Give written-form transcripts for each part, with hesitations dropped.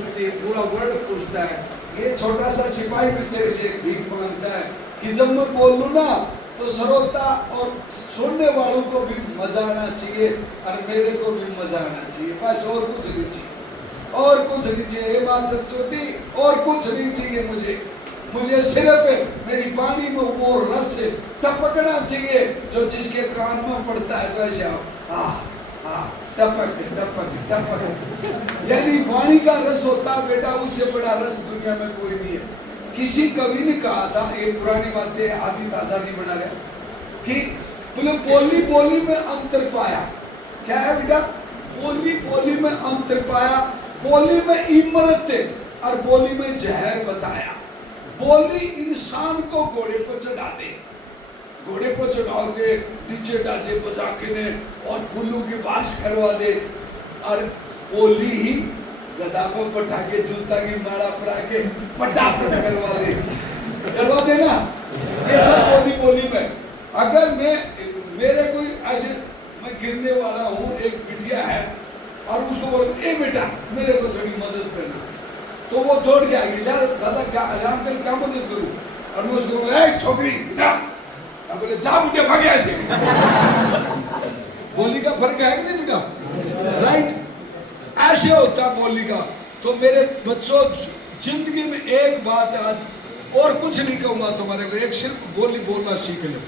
पूछती है, पूरा वर्ल्ड पूछता है। ये छोटा सा सिपाही भी तेरे से भीख मांगता है कि जब मैं बोल लूँ ना तो श्रोता और सुनने वालों को भी मजा आना चाहिए और मेरे को भी मजा आना चाहिए, बस और कुछ नहीं चाहिए, और कुछ नहीं चाहिए। हे मां सरस्वती, और कुछ नहीं चाहिए मुझे सिर्फ मेरी वाणी में वो रस टपकना चाहिए जो जिसके कान में पड़ता है तो ऐसे टपक टपक, यानी वाणी का रस होता है बेटा, उससे बड़ा रस दुनिया में कोई नहीं है। किसी कवि ने कहा था, एक पुरानी बात है आदि ताजा नहीं बना रहा, कि बोले बोली बोली में अंतर पाया। क्या है बेटा? बोली बोली में अंतर पाया, बोली में इमरत और बोली में जहर बताया। बोली इंसान को घोड़े पर चढ़ा दे, घोड़े पर चढ़ा के नीचे डांचे बजा के ने और फूलों की बारिश करवा दे, और बोली ही गधा को पटा के जूता की माला पड़ा के पटापट करवा दे ना। ये सब बोली बोली में। अगर मेरे कोई ऐसे मैं गिरने वाला हूँ, एक बिटिया है और उसको बोलो ए बेटा मेरे को थोड़ी मदद करना, तो वो दौड़ के आएगी, दादा क्या आराम कर क्या मदद करूँ, और मैं उसको बोला ए छोकरी बेटा, अब बोले जा मुझे भाग ऐसे। बोली का फर्क है कि नहीं बेटा? राइट, ऐसे होता बोली का। तो मेरे बच्चों, जिंदगी में एक बात आज और कुछ नहीं कहूंगा तुम्हारे को, एक सिर्फ बोली बोलना सीख लो।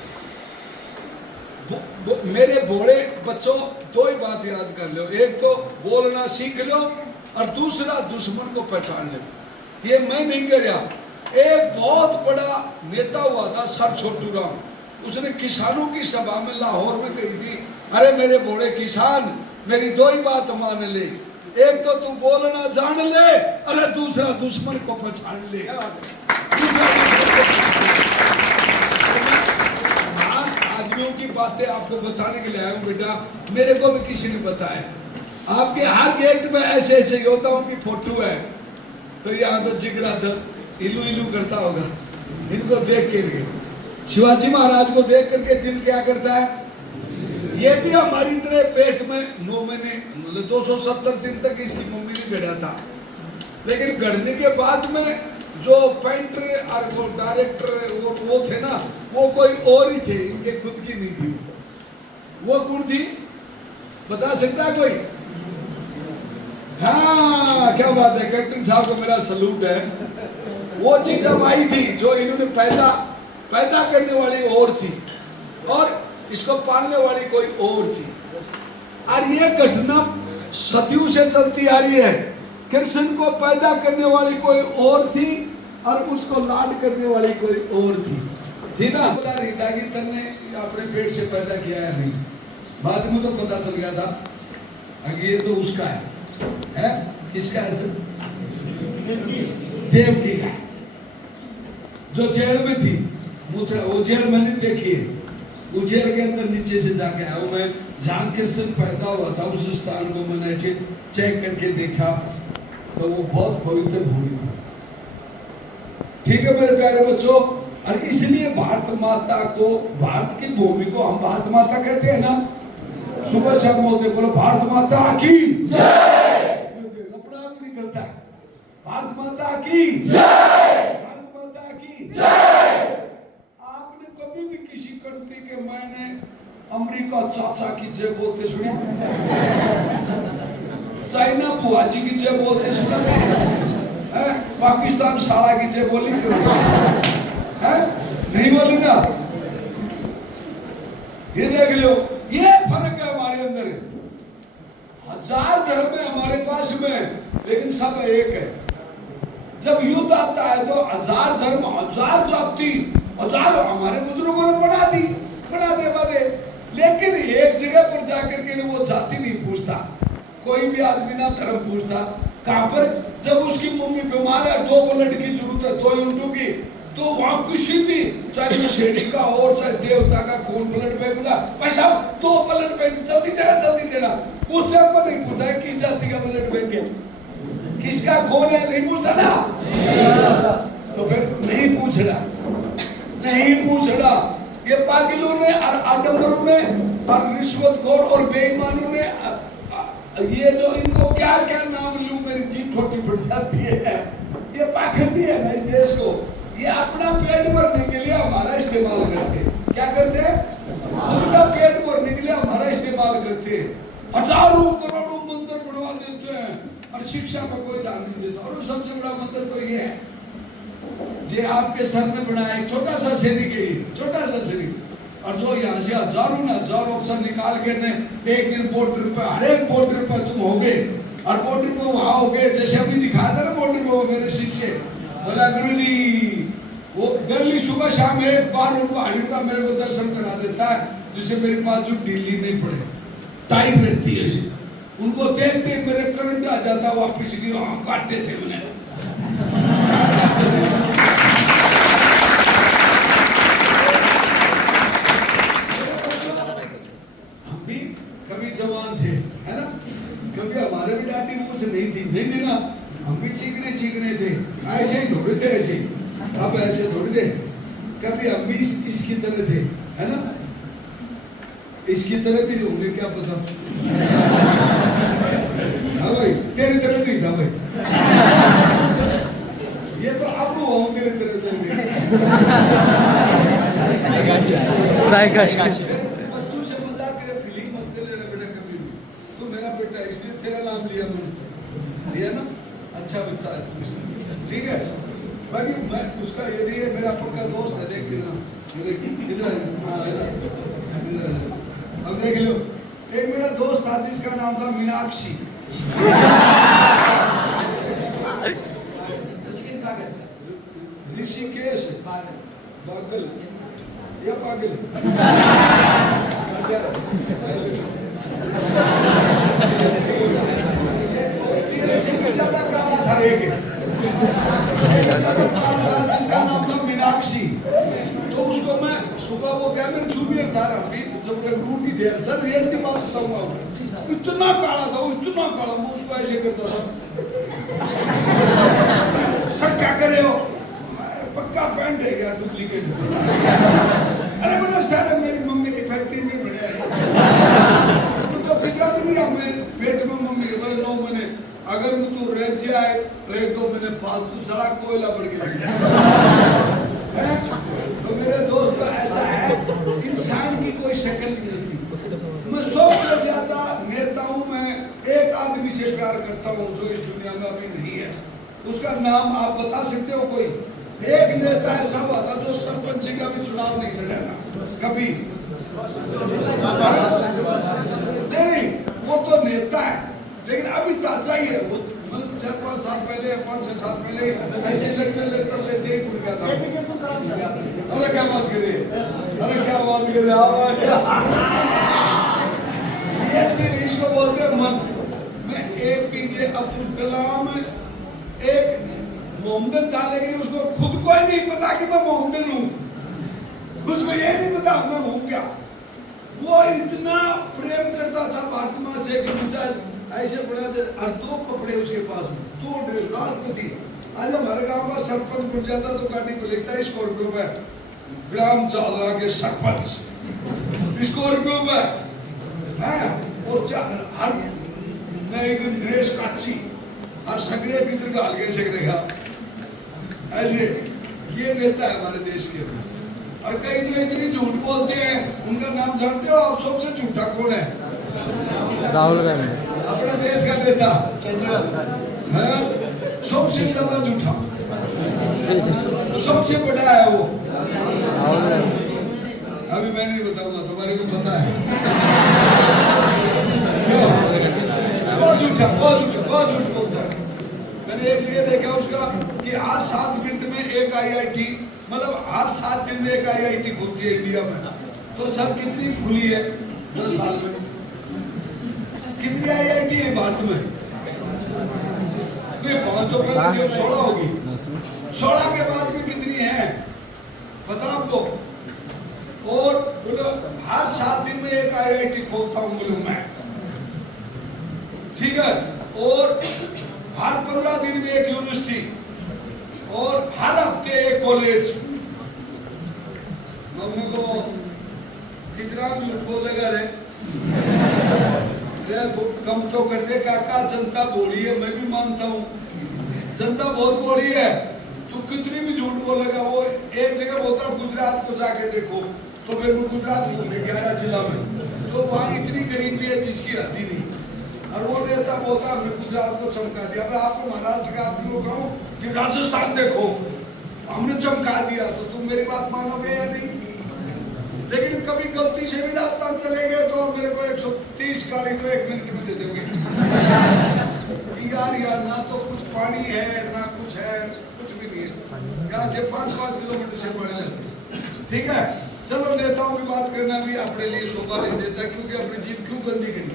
मेरे बोले बच्चों दो ही बात याद कर लो, एक तो बोलना सीख लो और दूसरा दुश्मन को पहचान लो। ये मैं नहीं कर रहा, एक बहुत बड़ा नेता हुआ था सर छोटू राम, उसने किसानों की सभा में लाहौर में कही थी, अरे मेरे बोले किसान मेरी दो ही बात मान ले, एक तो तू बोलना जान ले, अरे दूसरा दुश्मन को पहचान ले। आदमियों की बातें आपको बताने के लिए आया हूँ बेटा, मेरे को भी किसी ने बताया। आपके हर गेट में ऐसे ऐसे योद्धाओं की फोटो है, तो यहाँ तो जिगरा इलू इलू करता होगा इनको देख के लिए। शिवाजी महाराज को देख करके दिल क्या करता है? ये भी हमारी तरह पेट में 9 महीने मतलब 270 दिन तक इसकी मम्मी ने गढ़ा था, लेकिन गढ़ने के बाद में जो पेंटर और वो डायरेक्टर वो थे ना, वो कोई और ही थे, इनके खुद की नहीं थी। वो कौन थी बता सकता है कोई? हाँ क्या बात है, कैप्टन साहब को मेरा सलूट है। वो चीज अब आई थी जो इन्होंने पैदा करने वाली और थी और इसको पालने वाली कोई और थी, और ये घटना सदियों से चलती आ रही है। कृष्ण को पैदा करने वाली कोई और थी और उसको लाड करने वाली कोई और थी ना? पता नहीं था कि तन ने अपने पेट से पैदा किया है, नहीं बाद में तो पता चल गया था कि ये तो उसका है? किसका है सर? देवकी का, जो जेल में थी। वो जेल मैंने देखी है, वो जेल के अंदर नीचे से जाके आया हूँ मैं, जहाँ कृष्ण पैदा हुआ था उस स्थान को मैंने चेक करके देखा, तो वो बहुत पवित्र भूमि था। ठीक है मेरे प्यारे बच्चों, और इसलिए भारत माता को, भारत की भूमि को हम भारत माता कहते हैं ना। सुबह शाम बोलते बोलो भारत माता की जय, लपड़ा भी निकलता है, भारत माता की जय, भारत माता की जय। आपने कभी भी किसी कंट्री के मैंने अमेरिका चाचा की जय बोलते सुने? चाइना बुआ जी की जय बोलते सुने? पाकिस्तान साला की जय बोली है? नहीं बोली ना। ये देख लो, ये फर्क है हमारे अंदर। 1000 धर्म है हमारे पास में, लेकिन सब एक है। जब युद्ध आता है तो 1000 धर्म, 1000 जाति, 1000 हमारे बुजुर्गों ने बढ़ा दे बादे, लेकिन एक जगह पर जाकर के वो जाति नहीं पूछता, कोई भी आदमी ना धर्म पूछता। कहां पर? जब उसकी मम्मी बीमार है, 2 ब्लड की जरूरत है, 2 यूनिटों की, तो वहां किसी भी, चाहे शेरी का हो चाहे देवता का खून ब्लड बैंक मिला, पैसा 2 ब्लड बैंक जल्दी देना। उस टाइम पर नहीं पूछता है किस जाति का ब्लड बैंक है, किसका खून है, नहीं पूछता ना। तो फिर नहीं पूछना। ये पागलों ने और आडंबरों ने और रिश्वतखोर और बेईमानों ने, ये जो इनको क्या क्या नाम लूं मेरी जीभ छोटी पड़ जाती है। ये पाखंडी है ना इस देश को, ये अपना पेट भरने के लिए हमारा इस्तेमाल करते हैं। क्या करते हैं? अपना पेट भरने के लिए हमारा इस्तेमाल करते हैं। हजारों करोड़ों मंदिर बनवा देते हैं और शिक्षा पर कोई ध्यान नहीं देता। और सबसे बड़ा मंदिर तो ये है जो आपके सर में बना है, छोटा सा सैनिक है, छोटा सा सैनिक। और जो यहाँ से हजारों अफसर निकाल के ने एक दिन बॉर्डर पर, हर एक बॉर्डर पर तुम होगे और बॉर्डर पर वहां होगे। जैसे अभी दिखाया था ना बॉर्डर पर मेरे शिष्य बोला, गुरु जी वो गली सुबह शाम एक बार उनको हड्डी का मेरे को दर्शन करा देता है, जिससे मेरे पास जो ढीली नहीं पड़े, टाइम रहती है। उनको देखते मेरे करंट आ जाता, वापिस की वहां काटते थे उन्हें। हम भी कभी जवान थे, है ना, क्योंकि हमारे भी दादी मुंह से नहीं थी ना, हम भी चीखने थे, ऐसे ही दौड़े थे, ऐसे अब ऐसे दौड़े थे। कभी हम भी इसकी तरह थे, है ना, इसकी तरह भी होंगे क्या पता। हाँ भाई, तेरी तरह नहीं था भाई, ये तो अब हूँ तेरी तरह बच्चों से मजाक करे, फीलिंग मत कर लेना बेटा कभी भी। तो मेरा बेटा इसलिए तेरा नाम लिया मैंने, लिया ना, अच्छा बच्चा है, ठीक है। बाकी मैं उसका ये नहीं है, मेरा पक्का दोस्त है, देख लेना किधर है, अब देख लो। एक मेरा दोस्त था जिसका नाम था मीनाक्षी। ऋषिकेश पागल या पागल ज्यादा काला था एक, जिसका नाम था मीनाक्षी। तो उसको मैं सुबह, वो क्या मैं जूनियर था अभी, जब तक रूटी दे सर रियलिटी बात बताऊंगा, इतना काला था, इतना काला, मैं उसको ऐसे करता था, सर क्या करे हो, पक्का पैंट है यार डुप्लीकेट। अरे बोला सर मेरी मम्मी की फैक्ट्री में बने तो फिक्रा नहीं है मेरे पेट में मम्मी के, बोले 9 महीने अगर तू रह जाए तो 1-2 महीने फालतू सारा कोयला बढ़ गया। तो मेरे दोस्त ऐसा है, इंसान की कोई शक्ल नहीं होती। मैं सबसे ज्यादा नेता हूं, मैं एक आदमी से प्यार करता हूं जो इस दुनिया में अभी नहीं है, उसका नाम आप बता सकते हो कोई? एक नेता ऐसा हुआ था जो सरपंच का भी चुनाव नहीं लड़ेगा कभी, नहीं वो तो नेता है, लेकिन अभी ताजा ही है वो, 4-5 साल पहले, 5-6 साल पहले ऐसे इलेक्शन लेते ही उड़ गया था। अरे क्या बात करे, अरे क्या बात करे, ये दिन इसको बोलते मन में। APJ अब्दुल कलाम एक मोहम्मदन था, लेकिन उसको खुद को ही नहीं पता कि मैं मोहम्मदन हूँ, उसको ये नहीं पता मैं हूँ क्या। वो इतना प्रेम करता था फातिमा से कि मुझे ऐसे बना दे, और 2 कपड़े उसके पास में, 2 ड्रेस, राष्ट्रपति। आज हमारे गांव का सरपंच बन जाता तो गाड़ी को लिखता है स्कॉर्पियो में, ग्राम चावला के सरपंच स्कॉर्पियो में है, और हर नए दिन ड्रेस काची और सिगरेट इधर गाल के सिगरेगा, ऐसे ये नेता है हमारे देश के। और कई तो इतनी झूठ बोलते हैं, उनका नाम जानते हो आप? सबसे झूठा कौन है? राहुल गांधी, अपने देश का नेता है, सबसे ज्यादा झूठा, सबसे बड़ा है वो। अभी मैं नहीं बताऊंगा, तुम्हारे को पता है। बहुत झूठा बोलता है। मैंने एक जगह देखा उसका कि हर 7 मिनट में एक IIT, मतलब हर 7 दिन में एक IIT खुलती है इंडिया में। तो सर कितनी खुली है 10 साल में? कितनी IIT है भारत में? नहीं 5 तो पहले 16 होगी, 16 के बाद में कितनी है पता आपको? और बोलो हर 7 दिन में एक IIT खोलता हूँ बोलो मैं, ठीक है, और हर 15 दिन में एक यूनिवर्सिटी, और हर हफ्ते एक कॉलेज। मम्मी को कितना झूठ बोलेगा रे, कम तो करते काका, जनता बोली है, मैं भी मानता हूँ, जनता बहुत बोली है, तू कितनी भी झूठ बोलेगा। वो एक जगह बोलता गुजरात को जाके देखो, तो फिर वो गुजरात घूमे 11 जिला में, तो वहाँ इतनी गरीबी है जिसकी हद ही नहीं। और वो नेता बोलता हमने गुजरात को चमका दिया। मैं आपको महाराष्ट्र का आदमी को कहूँ कि राजस्थान देखो हमने चमका दिया, तो तुम मेरी बात मानोगे या नहीं? लेकिन कभी गलती से भी राजस्थान चले गए तो मेरे को 130 गाड़ी तो 1 मिनट में दे दोगे। यार ना तो कुछ पानी है ना कुछ है, कुछ भी नहीं है। यहाँ से 5-5 किलोमीटर से पानी लगती है। ठीक है, चलो नेताओं की बात करना भी अपने लिए शोभा नहीं देता, क्योंकि अपनी जीप क्यों गंदी करी।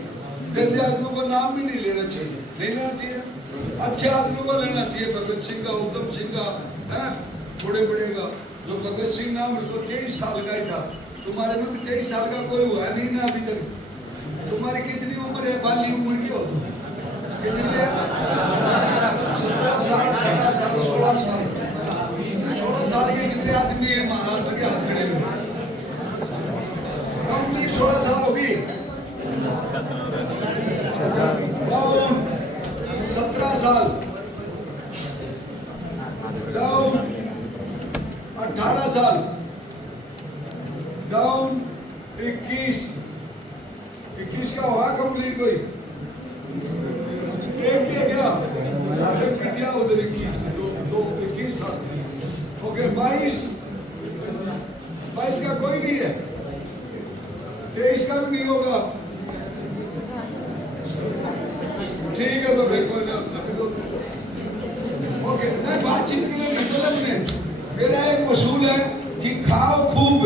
गंदे आदमियों का नाम भी नहीं लेना चाहिए, नहीं लेना चाहिए। अच्छे आदमियों को लेना चाहिए, भगत सिंह का, उधम सिंह का, है बड़े बड़े का। जो भगत सिंह नाम तो 23 साल का ही था, तुम्हारे में भी 23 साल का कोई हुआ नहीं ना अभी तक। तुम्हारी कितनी उम्र है? बाली उम्र की हो तुम कितनी है? 17 साल, 18 साल, 16 साल। 16 साल के कितने आदमी है महाराष्ट्र के हाथ खड़े हुए? कंप्लीट 16 साल होगी। 17 साल, 18 साल, 21 का हुआ कंप्लीट कोई? एक किया क्या? क्या उधर 21 साल। ओके 22 का कोई नहीं है, 23 का भी नहीं होगा। ठीक है, तो फिर कोई नहीं। ओके, नहीं बातचीत के लिए मतलब नहीं। मेरा एक वसूल है कि खाओ खूब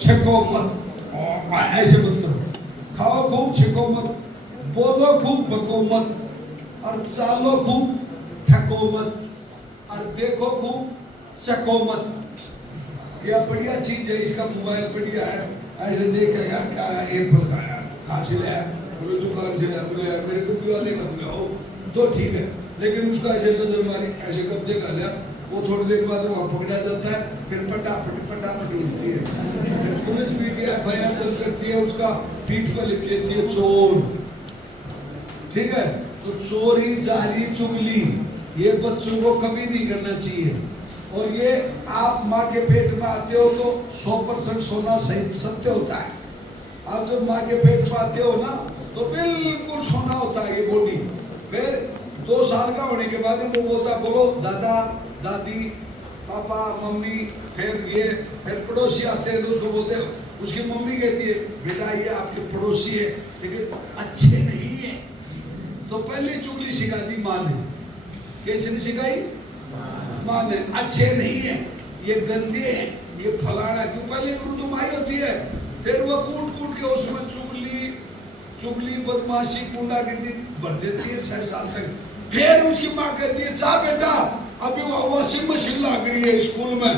छको मत, ऐसे मतलब खाओ खूब छको मत, बोलो खूब बको मत, और चालो खूब थको मत, और देखो खूब चको मत। यह बढ़िया चीज है, इसका मोबाइल बढ़िया है। ऐसे देखा यार क्या एप्पल का यार कहाँ से लाया, बोले दुकान से लाया, बोले यार मेरे को दिवाली का बोले हो तो ठीक है। लेकिन उसका ऐसे नजर मारी, ऐसे कब्जे कर लिया, वो थोड़ी देर बाद वहाँ पकड़ा जाता है, फिर फटाफट उठती है। पुलिस भी FIR दर्ज करती है, उसका पीठ पर लिख लेती है चोर। ठीक है, तो चोरी जारी चुगली ये बच्चों को कभी नहीं करना चाहिए। और ये आप माँ के पेट में आते हो तो 100% सोना सही सत्य होता है। आप जब माँ के पेट में आते हो ना तो बिल्कुल सोना होता है ये बॉडी। फिर 2 साल का होने के बाद वो बोलता बोलो दादा दादी पापा मम्मी, फिर पड़ोसी आते हैं तो उसको बोलते हैं, उसकी मम्मी कहती है बेटा ये आपके पड़ोसी है लेकिन अच्छे नहीं है। तो पहले चुगली सिखा दी माँ ने। कैसे नहीं सिखाई? माँ ने, अच्छे नहीं है, ये गंदे हैं, ये फलाना। क्यों? पहले गुरु तो माँ ही होती है। फिर वो कूट के उसमें चुगली बदमाशी गुंडागिर्दी भर देती है 6 साल तक। फिर उसकी माँ कहती है जा बेटा अभी वो वॉशिंग मशीन लग रही है स्कूल में।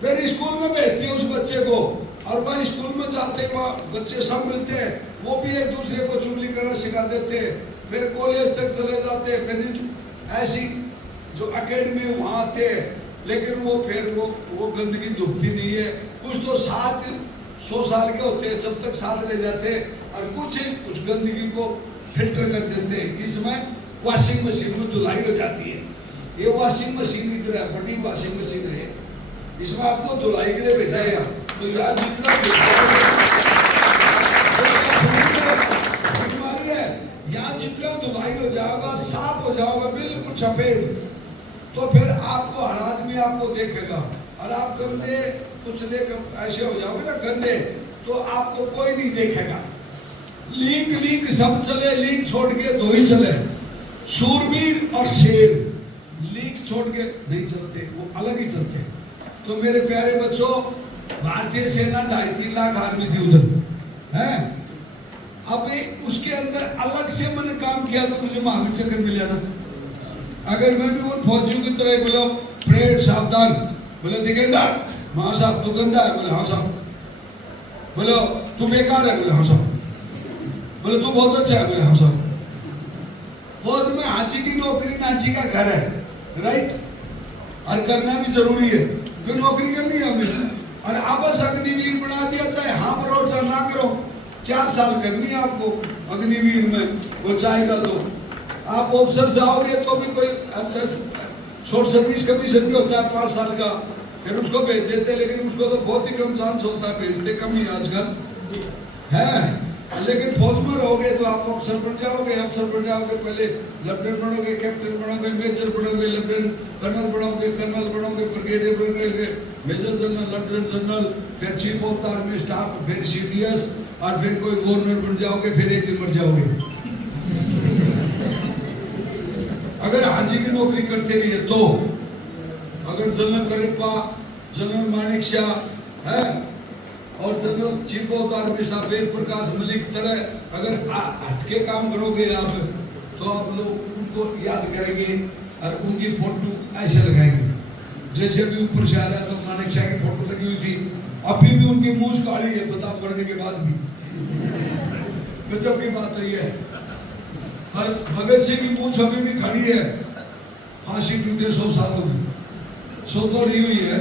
फिर स्कूल में भेजती है उस बच्चे को, और वह स्कूल में जाते हैं, वहाँ बच्चे सब मिलते हैं, वो भी एक दूसरे को चुगली करना सिखा देते हैं। फिर कॉलेज तक चले जाते हैं, फिर ऐसी जो एकेडमी वहाँ आते हैं। लेकिन वो फिर वो गंदगी दुखती नहीं है। कुछ तो 100 साल के होते हैं, जब तक साथ ले जाते हैं, और कुछ गंदगी को फिल्टर कर देते हैं। इसमें वॉशिंग मशीन में धुलाई हो जाती है। ये वॉशिंग मशीन इधर है, बड़ी वॉशिंग मशीन है, इसमें आपको धुलाई के लिए भेजा है। तो यार जितना बीमारी है, यहाँ जितना धुलाई हो जाएगा, साफ हो जाएगा, बिल्कुल सफेद, तो फिर आपको हर आदमी आपको देखेगा। और आप गंदे कुछ लेकर ऐसे हो जाओगे ना गंदे, तो आपको कोई नहीं देखेगा। लीक सब चले, लीक छोड़ के 2 ही चले, शूरवीर और शेर। लीक छोड़ के नहीं चलते, वो अलग ही चलते। तो मेरे प्यारे बच्चों, भारतीय सेना 2.5-3 लाख आदमी थी उधर है। अब उसके अंदर अलग से मैंने काम किया तो मुझे महावीर चक्र मिल जाता। अगर मैं भी उन फौजियों की तरह बोलो परेड सावधान, बोले दिगेंदर हाँ साहब तू गंदा है, बोले हाँ साहब, बोलो तू बेकार है, बोले हाँ साहब, बोले तू बहुत अच्छा है, बोले हाँ साहब। फौज में हांची की नौकरी नाची का घर है, राइट, और करना भी जरूरी है, क्यों नौकरी करनी है हमें। और आपस अग्निवीर बना दिया, चाहे हाँ करो चाहे ना करो, 4 साल करनी है आपको अग्निवीर में, वो चाहेगा तो। आप ऑफिसर जाओगे तो भी कोई शॉर्ट सर्विस कमीशन भी होता है 5 साल का, फिर उसको भेज देते, लेकिन उसको तो बहुत ही कम चांस होता है, भेजते कम ही आजकल है। लेकिन फौज में रहोगे तो आप अफसर बन जाओगे, अफसर बन जाओगे, पहले लेफ्टिनेंट बनोगे, कैप्टन बनोगे, मेजर बनोगे, लेफ्टिनेंट कर्नल बनोगे, कर्नल बनोगे, ब्रिगेडियर बनोगे, मेजर जनरल, लेफ्टिनेंट जनरल, फिर chief of the army staff, फिर सीडीएस, और फिर कोई गवर्नर बन जाओगे, फिर एक दिन मर जाओगे। अगर हाजी की नौकरी करते रहिए तो, अगर general Cariappa, general Manekshaw है और general chief of the army staff Ved Prakash Malik तरह अगर हटके काम करोगे आप, तो आप लोग उनको याद करेंगे और उनकी फोटो ऐसे लगाएंगे। जैसे भी ऊपर से आ रहा तो मानेक शाह की फोटो लगी हुई थी, अभी भी उनकी मूंछ काली है, बताओ बढ़ने के बाद भी। गजब की बात हुई है। भगत सिंह की मूंछ अभी भी खड़ी है, फांसी टूटे 100 साल हो गई, 100 तो नहीं हुई है।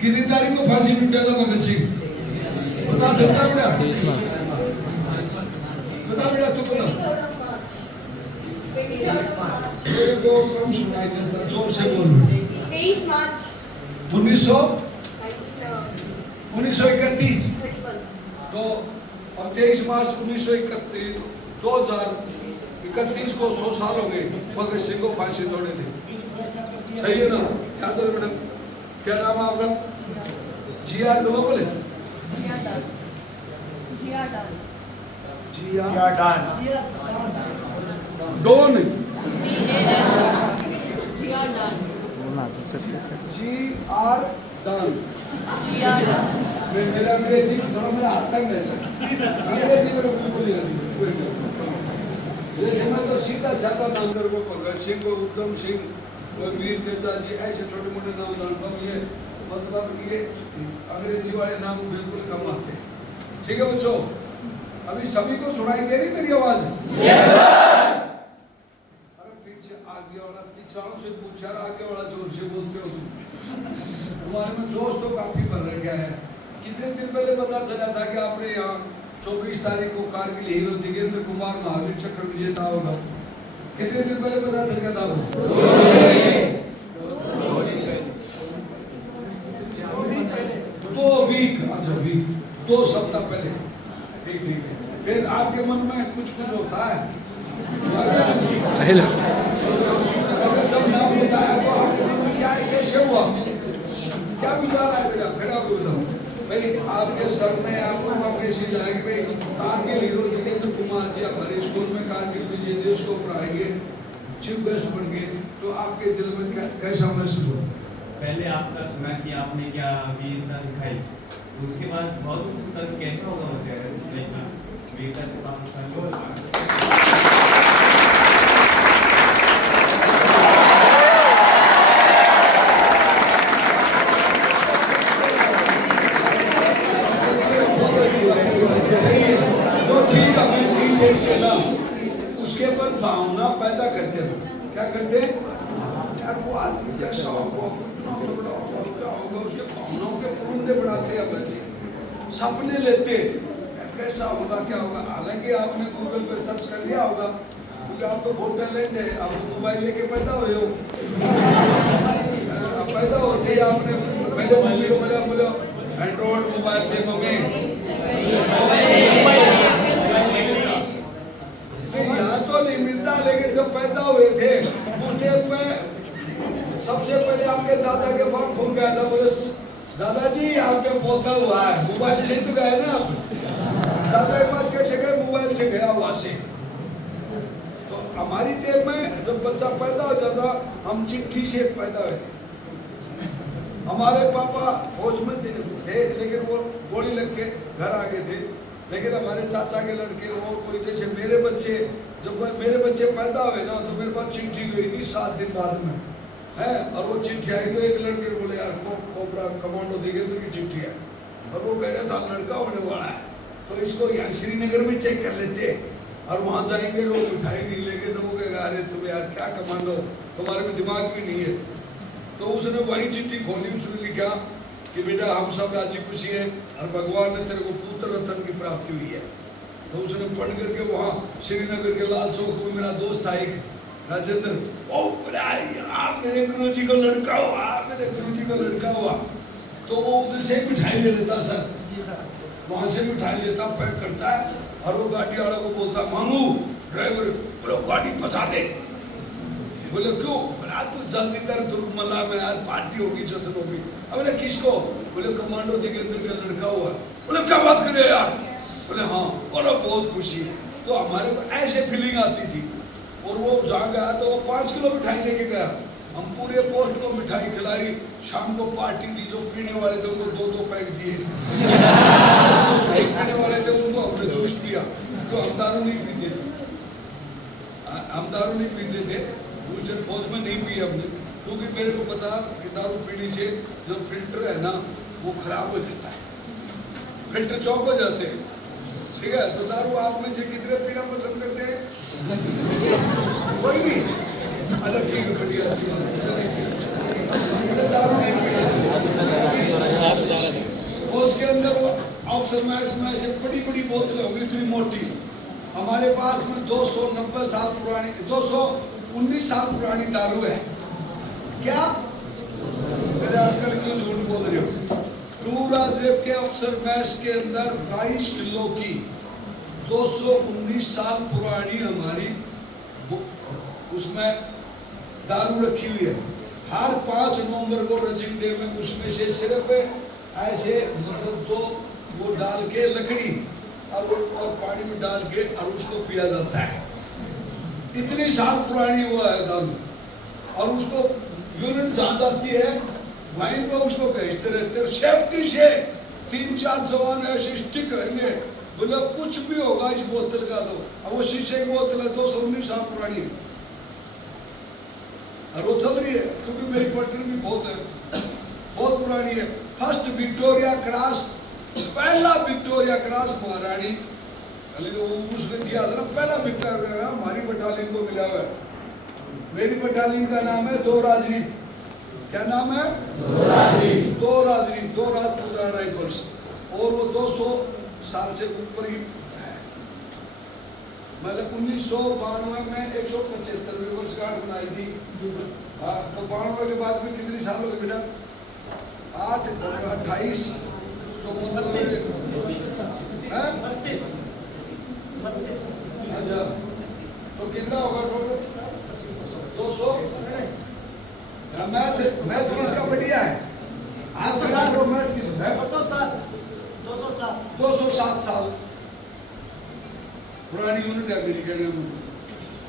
कितनी तारीख को फांसी टूटा था भगत सिंह, बता सकता है बेटा? बता बेटा, तू बोला। मेरे को कम सुनाई देता, जोर से बोल। 23 मार्च 1931। तो अब 23 मार्च 1931 2031 को 100 साल हो गए भगत सिंह को फांसी तोड़े थे। सही है ना? याद है मैडम? क्या नाम है आपका? GR ग्लोबल है? डॉन GR डॉन। मेरा अंग्रेजी थोड़ा मेरा हाथ तक नहीं सकता, अंग्रेजी में बिल्कुल नहीं। जैसे मैं तो सीधा साधा नाम को भगत सिंह को, उधम सिंह, कोई वीर तिरजा जी, ऐसे छोटे मोटे नाम जानता हूँ। ये मतलब ये अंग्रेजी वाले नाम बिल्कुल कम आते हैं। ठीक है बच्चों, अभी सभी को सुनाई दे रही मेरी आवाज? Yes sir. अरे पीछे आगे वाला, पीछे वालों से पूछा, आगे वाला जोर से बोलते हो तुम्हारे में जोश तो काफी बढ़ गया है। कितने दिन पहले पता चला था कि आपने यहाँ 24 तारीख को कारगिल हीरो दिगेंद्र कुमार महावीर चक्र विजेता होगा? कितने दिन पहले पता चल गया था वो? 2 वीक, अच्छा वीक, 2 सप्ताह पहले। ठीक ठीक है। फिर आपके मन में कुछ होता है, जब नाम बताया तो आपके मन में क्या कैसे हुआ, क्या विचार आया बेटा? फिर आप बताओ भाई, आपके सर में आपको मैसेज आया कि भाई कारगिल हीरो दिगेंद्र कुमार जी हमारे स्कूल में कारगिल विजय दिवस को पढ़ाएंगे, चीफ गेस्ट बन गए, तो आपके दिल में कैसा महसूस हुआ? पहले आपका सुना कि आपने क्या वीरता दिखाई, उसके बाद बहुत उत्सुकता कैसा होगा मुझे इस लाइफ में वीरता से उसके पर भावना पैदा करते हैं। क्या करते हैं यार, वो आदमी कैसा होगा, क्या होगा, उसके भावनाओं के पुरुंदे बढ़ाते हैं बच्चे, सपने लेते कैसा होगा, क्या होगा। हालांकि आपने गूगल पे सर्च कर लिया होगा, क्योंकि आप तो बहुत टैलेंट है, आप तो मोबाइल लेके पैदा हुए हो। पैदा होते ही आपने पहले मम्मी को बोला एंड्रॉइड मोबाइल दे मम्मी। यहाँ तो नहीं मिलता, लेकिन जब पैदा हुए थे उस टाइम में सबसे पहले आपके दादा के पास फोन गया था, बोले दादाजी आपके पोता हुआ है, मोबाइल से तो गए ना आप। दादा के पास कैसे गए? मोबाइल से गया हुआ से। तो हमारी टाइम में जब बच्चा पैदा हो जाता, हम चिट्ठी से पैदा हुए थे। हमारे पापा फौज में थे, लेकिन वो गोली लग के घर आ गए थे। लेकिन हमारे चाचा के लड़के और कोई, जैसे मेरे बच्चे, जब मेरे बच्चे पैदा हुए ना, तो मेरे पास चिट्ठी गई थी 7 दिन बाद में है। और वो चिट्ठी आई तो एक लड़के बोले यार कोबरा कमांडो दिगेंद्र की चिट्ठी है, और वो कह रहा था लड़का होने वाला है, तो इसको यहाँ श्रीनगर में चेक कर लेते। और वहाँ जाएंगे लोग मिठाई नहीं लेंगे, तो वो कहेगा अरे तुम यार क्या कमांडो, तुम्हारे में दिमाग भी नहीं है। तो उसने वही चिट्ठी खोली, उसने लिखा कि बेटा हम सब राजी खुशी है और भगवान ने तेरे को पुत्र रत्न की प्राप्ति हुई है। तो उसने पढ़ करके वहाँ श्रीनगर के लाल चौक में मेरा दोस्त था एक राजेंद्र, ओ बोले मेरे गुरुजी को लड़का हुआ, मेरे गुरुजी को लड़का हुआ। तो वो उधर से मिठाई ले लेता सर, वहाँ से मिठाई लेता, पैक करता है और वो गाड़ी वाला को बोलता, मामू ड्राइवर बोलो गाड़ी फंसा दे। बोले क्यों? बोला तू जल्दी तर दुर्गमला में आज पार्टी होगी, जश्न होगी। अब बोले किसको? बोले कमांडो दिगेंद्र का लड़का हुआ। बोले क्या बात करे यार? बोले हाँ। बोलो बहुत खुशी है। तो हमारे को ऐसे फीलिंग आती थी। और वो जहाँ गया तो वो 5 किलो मिठाई लेके गया, हम पूरे पोस्ट को मिठाई खिलाई, शाम को पार्टी दी। जो पीने वाले थे उनको 2-2 पैक दिए, पीने वाले थे उनको हमने जूस दिया। तो हम दारू नहीं पीते थे, हम दारू नहीं पीते थे उस दिन फौज में नहीं पी हमने, क्योंकि मेरे को पता कि दारू पीने से जो फिल्टर है ना वो खराब हो जाता है, फिल्टर चौक हो जाते हैं। ठीक है, तो दारू आप में से कितने पीना पसंद करते हैं? कोई भी? अच्छा ठीक है, बढ़िया, अच्छी बात है। दारू नहीं पीना। उसके अंदर वो अफसर मैच में ऐसे बड़ी बड़ी बोतलें होंगी इतनी मोटी। हमारे पास में 290 साल पुरानी, 219 साल पुरानी दारू है। क्या मेरे अंकल क्यों झूठ बोल रहे हो? टूराजेब के अफसर मैच के अंदर 22 किलो की 219 साल पुरानी हमारी उसमें दारू रखी हुई है। हर 5 नवंबर को रजिंग डे में उसमें से सिर्फ ऐसे मतलब 2 वो डाल के लकड़ी और पानी में डाल के और उसको पिया जाता है। इतनी साल पुरानी वो है दारू। और उसको यूनिट जहाँ जाती है वहीं पर उसको भेजते रहते हैं सेफ्टी से। 3-4 जवान ऐसे स्टिक रहेंगे, बोले कुछ भी होगा इस बोतल का दो। अब वो शीशे की बोतल है, 219 साल पुरानी है और वो चल रही है, क्योंकि मेरी पटरी भी बहुत है, बहुत पुरानी है। फर्स्ट विक्टोरिया क्रॉस, पहला विक्टोरिया क्रॉस महारानी उसने दिया था ना, पहला विक्टोरिया हमारी बटालियन को मिला हुआ है। मेरी बटालियन का नाम है 2 राजनीत। क्या नाम है? 2 राजनीत, 2 राजपूत राइफल्स। और वो 200 साल से ऊपर ही है। मतलब 1992 में 175वीं वर्षगांठ बनाई थी। हाँ, तो 92 के बाद में कितनी साल हो गए बेटा? 8 और 28, तो मतलब 32। अच्छा, तो कितना होगा टोटल? 200। मैथ किसका बढ़िया है? आप बता दो मैथ किसका है? 207 साल पुरानी यूनिट है मेरी कहने में।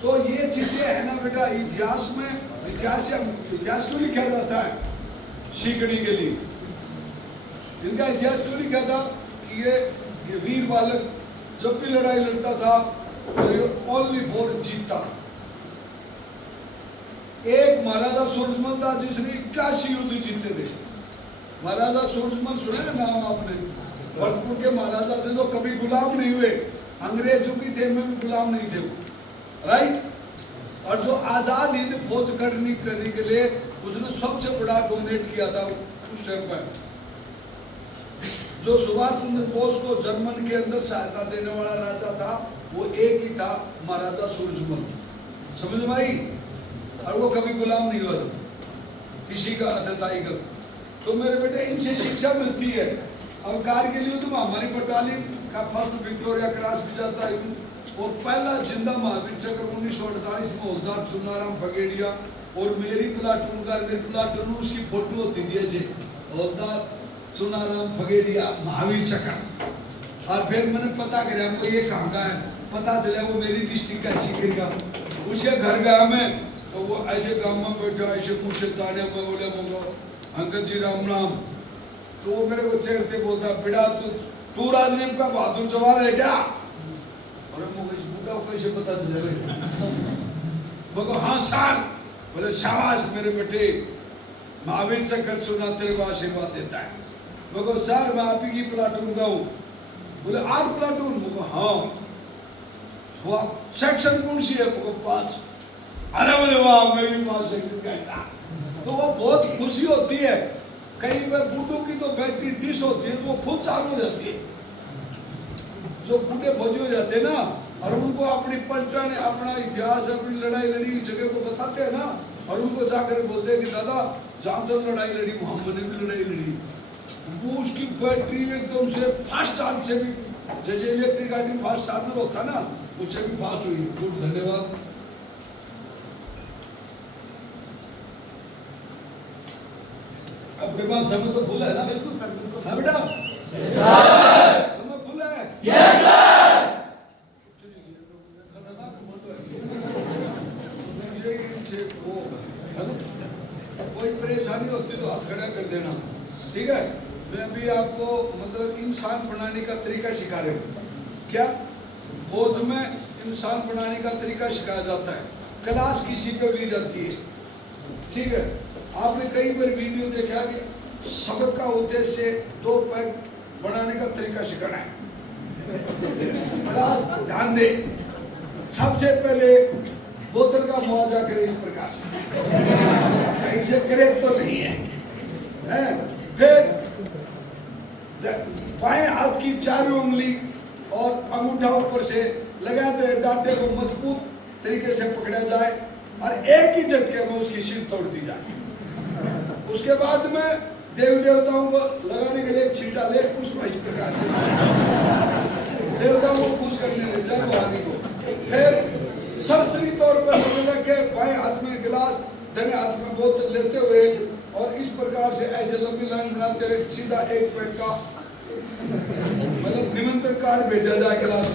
तो ये चीजें है ना बेटा, इतिहास में इतिहास क्यों लिखा जाता है? सीखने के लिए। इनका इतिहास क्यों लिखा था कि ये वीर बालक जब भी लड़ाई लड़ता था तो ये ओनली फॉर जीता। एक महाराजा सूरजमल था जिसने 81 युद्ध जीते थे। महाराजा सूरजमल सुने ना नाम आपने? भरतपुर के महाराजा थे जो कभी गुलाम नहीं हुए, अंग्रेजों की टाइम में भी गुलाम नहीं थे वो, राइट। और जो आजाद हिंद फौज करने के लिए उसने सबसे बड़ा डोनेट किया था उस टाइम पर। जो सुभाष चंद्र बोस को जर्मन के अंदर सहायता देने वाला राजा था वो एक ही था, महाराजा सूरजमल। समझ में आई? और वो कभी गुलाम नहीं हुआ था किसी का अधताई का। तो मेरे बेटे इनसे शिक्षा मिलती है। अब कारगिल युद्ध में हमारी बटालियन का फर्स्ट विक्टोरिया क्रॉस भी जाता है और पहला जिंदा महावीर चक्र 1948 में हौलदार चुनाराम फगेड़िया और मेरी प्लाटून का उसकी फोटो होती है जैसे हौलदार चुनाराम फगेड़िया महावीर चक्र। और फिर मैंने पता किया हमको ये कहाँ का है, पता चला वो मेरी डिस्ट्रिक्ट का सीकर का। उसके घर गया मैं तो वो ऐसे गाँव में बैठा ऐसे पूछे ताने में बोले अंकल जी राम राम। तो वो मेरे को चेहरते बोलता बेटा तू राजनीति का बहादुर जवान है क्या? और मुझे इस बूढ़ा को कैसे पता चलेगा? बोलो हाँ सर। बोले शाबाश मेरे बेटे, महावीर चक्र सुना तेरे को आशीर्वाद देता है। बोलो सर मैं आप ही की प्लाटून का हूँ। बोले 8 प्लाटून? बोलो हाँ। वो सेक्शन कौन सी है? बोलो 5। अरे बोले वाह मैं भी 5 सेक्शन का था। तो वो बहुत खुशी होती है। कई बार बूढ़ों की तो बैटरी डिश होती है वो फुल चालू हो जाती है। जो बूढ़े फौजी हो जाते हैं ना, और उनको अपनी पलटन, अपना इतिहास, अपनी लड़ाई लड़ी जगह को बताते हैं ना, और उनको जाकर बोलते हैं कि दादा जहाँ तो लड़ाई लड़ी वहाँ मैंने भी लड़ाई लड़ी। वो उसकी बैटरी एकदम से फास्ट चार्ज से भी, जैसे इलेक्ट्रिक गाड़ी में फास्ट चार्जर होता ना, उससे भी फास्ट हुई। गुड, धन्यवाद। आपके पास समय तो फुल है ना? बिल्कुल सर, बिल्कुल। हाँ बेटा, समय फुल है। Yes sir. कोई परेशानी होती तो हाथ खड़ा कर देना, ठीक है? मैं अभी आपको मतलब इंसान बनाने का तरीका सिखा रहा हूँ। क्या फौज में इंसान बनाने का तरीका सिखाया जाता है, क्लास किसी पे भी जाती है, ठीक है? आपने कई बार वीडियो देखा कि सबक का उद्देश्य 2 पैक बनाने का तरीका सिखाना है। क्लास ध्यान दे, सबसे पहले बोतल का मुआवजा करे इस प्रकार से, कहीं से क्रैक तो नहीं है? फिर बाएं हाथ की चारों उंगली और अंगूठा ऊपर से लगाते डांटे को मजबूत तरीके से पकड़ा जाए और एक ही झटके में उसकी सिर तोड़ दी जाए। उसके बाद में देवी देवताओं को लगाने के लिए छिटा ले, उसको इस प्रकार से देवताओं को खुश करने ले जाए वाणी को। फिर शास्त्रीय तौर पर मतलब के बाएं हाथ में गिलास, दाहिने हाथ में बोतल लेते हुए और इस प्रकार से ऐसे लंबी लाइन बनाते हुए सीधा एक पैक का मतलब निमंत्रण कार्ड भेजा जाए गिलास।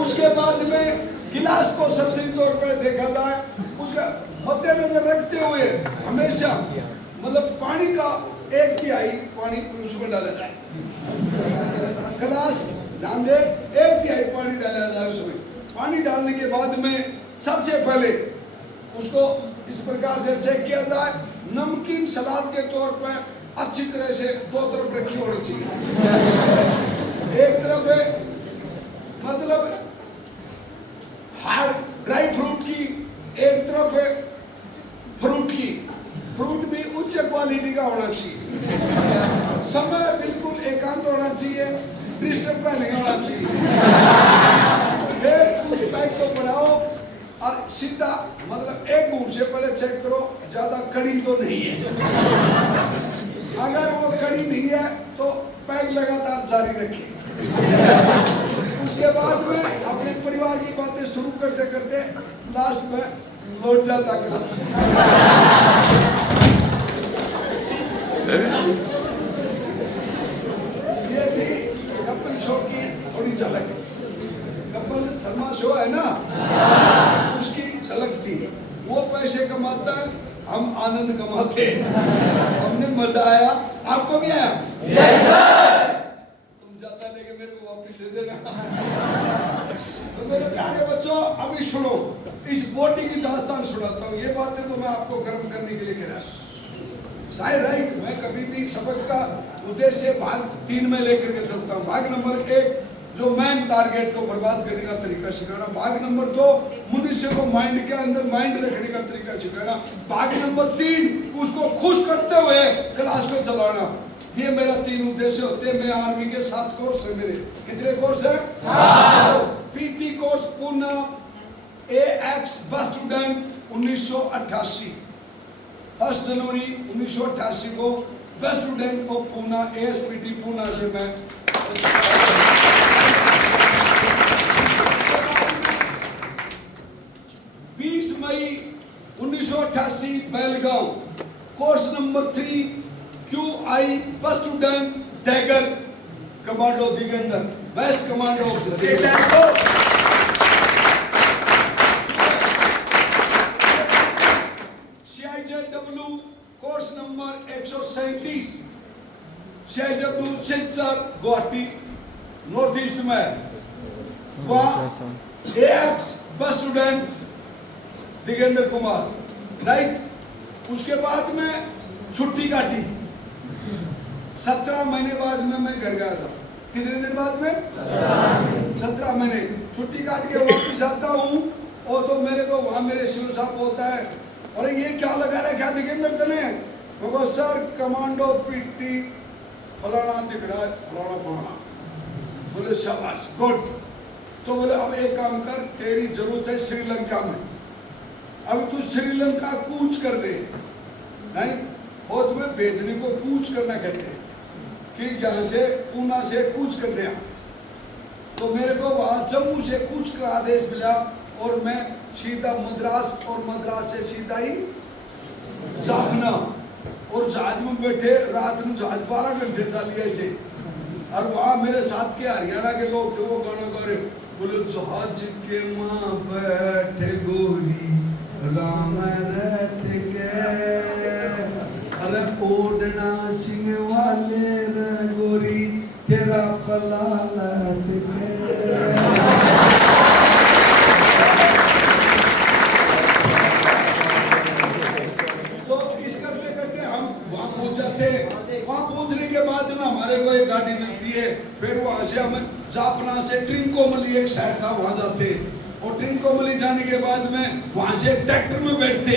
उसके बाद में गिलास को शास्त्रीय तौर पर देखा जाए, उसका मद्देनजर रखते हुए हमेशा मतलब पानी का 1/3 पानी उसमें डाला जाए। गिलास ध्यान दे, 1/3 पानी डाला जाए उसमें। पानी डालने के बाद में सबसे पहले उसको इस प्रकार से चेक किया जाए। नमकीन सलाद के तौर पर अच्छी तरह से 2 तरफ रखी होनी चाहिए। एक तरफ है मतलब हार्ड ड्राई फ्रूट की, एक तरफ है फ्रूट की। फ्रूट भी उच्च क्वालिटी का होना चाहिए, समय बिल्कुल एकांत होना चाहिए, डिस्टर्ब का नहीं होना चाहिए। फिर उस पैक को बनाओ और सीधा मतलब एक घूंट से पहले चेक करो ज्यादा कड़ी तो नहीं है। अगर वो कड़ी नहीं है तो पैक लगातार जारी रखें। उसके बाद में अपने परिवार की बातें शुरू करते करते लास्ट में लौट जाता है। ये थी कपिल शो की थोड़ी झलक। कपिल शर्मा शो है ना, उसकी झलक थी। वो पैसे कमाता है, हम आनंद कमाते हैं। हमने मजा आया, आपको भी आया? Yes sir. तुम जाता लेके मेरे को वापस दे देना। तो मेरे प्यारे बच्चों अभी सुनो, इस बोटी की दास्तान सुनाता हूँ। ये बातें तो मैं आपको गर्म करने के लिए कह रहा हूँ। शायद राइट, मैं कभी भी सबक का उद्देश्य भाग 3 में लेकर के चलता हूँ। भाग नंबर 1 जो मैन टारगेट को बर्बाद करने का तरीका सिखाना। भाग नंबर 2 मनुष्य को माइंड के अंदर माइंड रखने का तरीका सिखाना। भाग नंबर 3 उसको खुश करते हुए क्लास को चलाना। ये मेरा 3 उद्देश्य होते हैं। मैं आर्मी के 7 कोर्स है मेरे। कितने कोर्स है? 7। PT course Poona AX best student 1988, 1 जनवरी 1988 को बेस्ट स्टूडेंट को पूना ASPT पूना से मैं 20 मई 1988 Belgaum course number 3 QI best student dagger commando Digendra best commando CIJW course number 137 CIJW Silchar Guwahati north east में। वहाँ AX best student Digendra Kumar right. उसके बाद में छुट्टी काटी। 17 महीने बाद में मैं घर गया था। कितने दिन बाद में? 17 महीने छुट्टी काट के वापस आता हूँ और तो मेरे को वहाँ मेरे शिव साहब होता है, अरे ये क्या लगा रहा है, क्या दिगेंद्र तने? मैं सर कमांडो पीटी फलाना दिख रहा है, फलाना फलाना। बोले शाबाश गुड। तो बोले अब एक काम कर, तेरी जरूरत है श्रीलंका में, अब तू श्रीलंका कूच कर दे। नहीं, फौज में भेजने को कूच करना कहते हैं कि यहाँ से पूना से कूच कर दिया। तो मेरे को वहाँ जम्मू से कूच का आदेश मिला और मैं सीधा मद्रास और मद्रास से सीधा ही जाफना, और जहाज में बैठे रात में जहाज 12 घंटे चली ऐसे। और वहाँ मेरे साथ के हरियाणा के लोग थे, वो गाना गा रहे, बोले जहाज के माँ बैठे गोरी राम रट के, अरे ओढ़ना सिंह वाले रे गोरी तेरा पला लट के। तो इस करते करते हम वहाँ पहुँच जाते। वहाँ पहुँचने के बाद में हमारे को एक गाड़ी मिलती है, फिर वहाँ से हम जाफना से ट्रिंकोमली एक शहर था वहाँ जाते, और ट्रिंकोमली जाने के बाद में वहाँ से ट्रैक्टर में बैठते,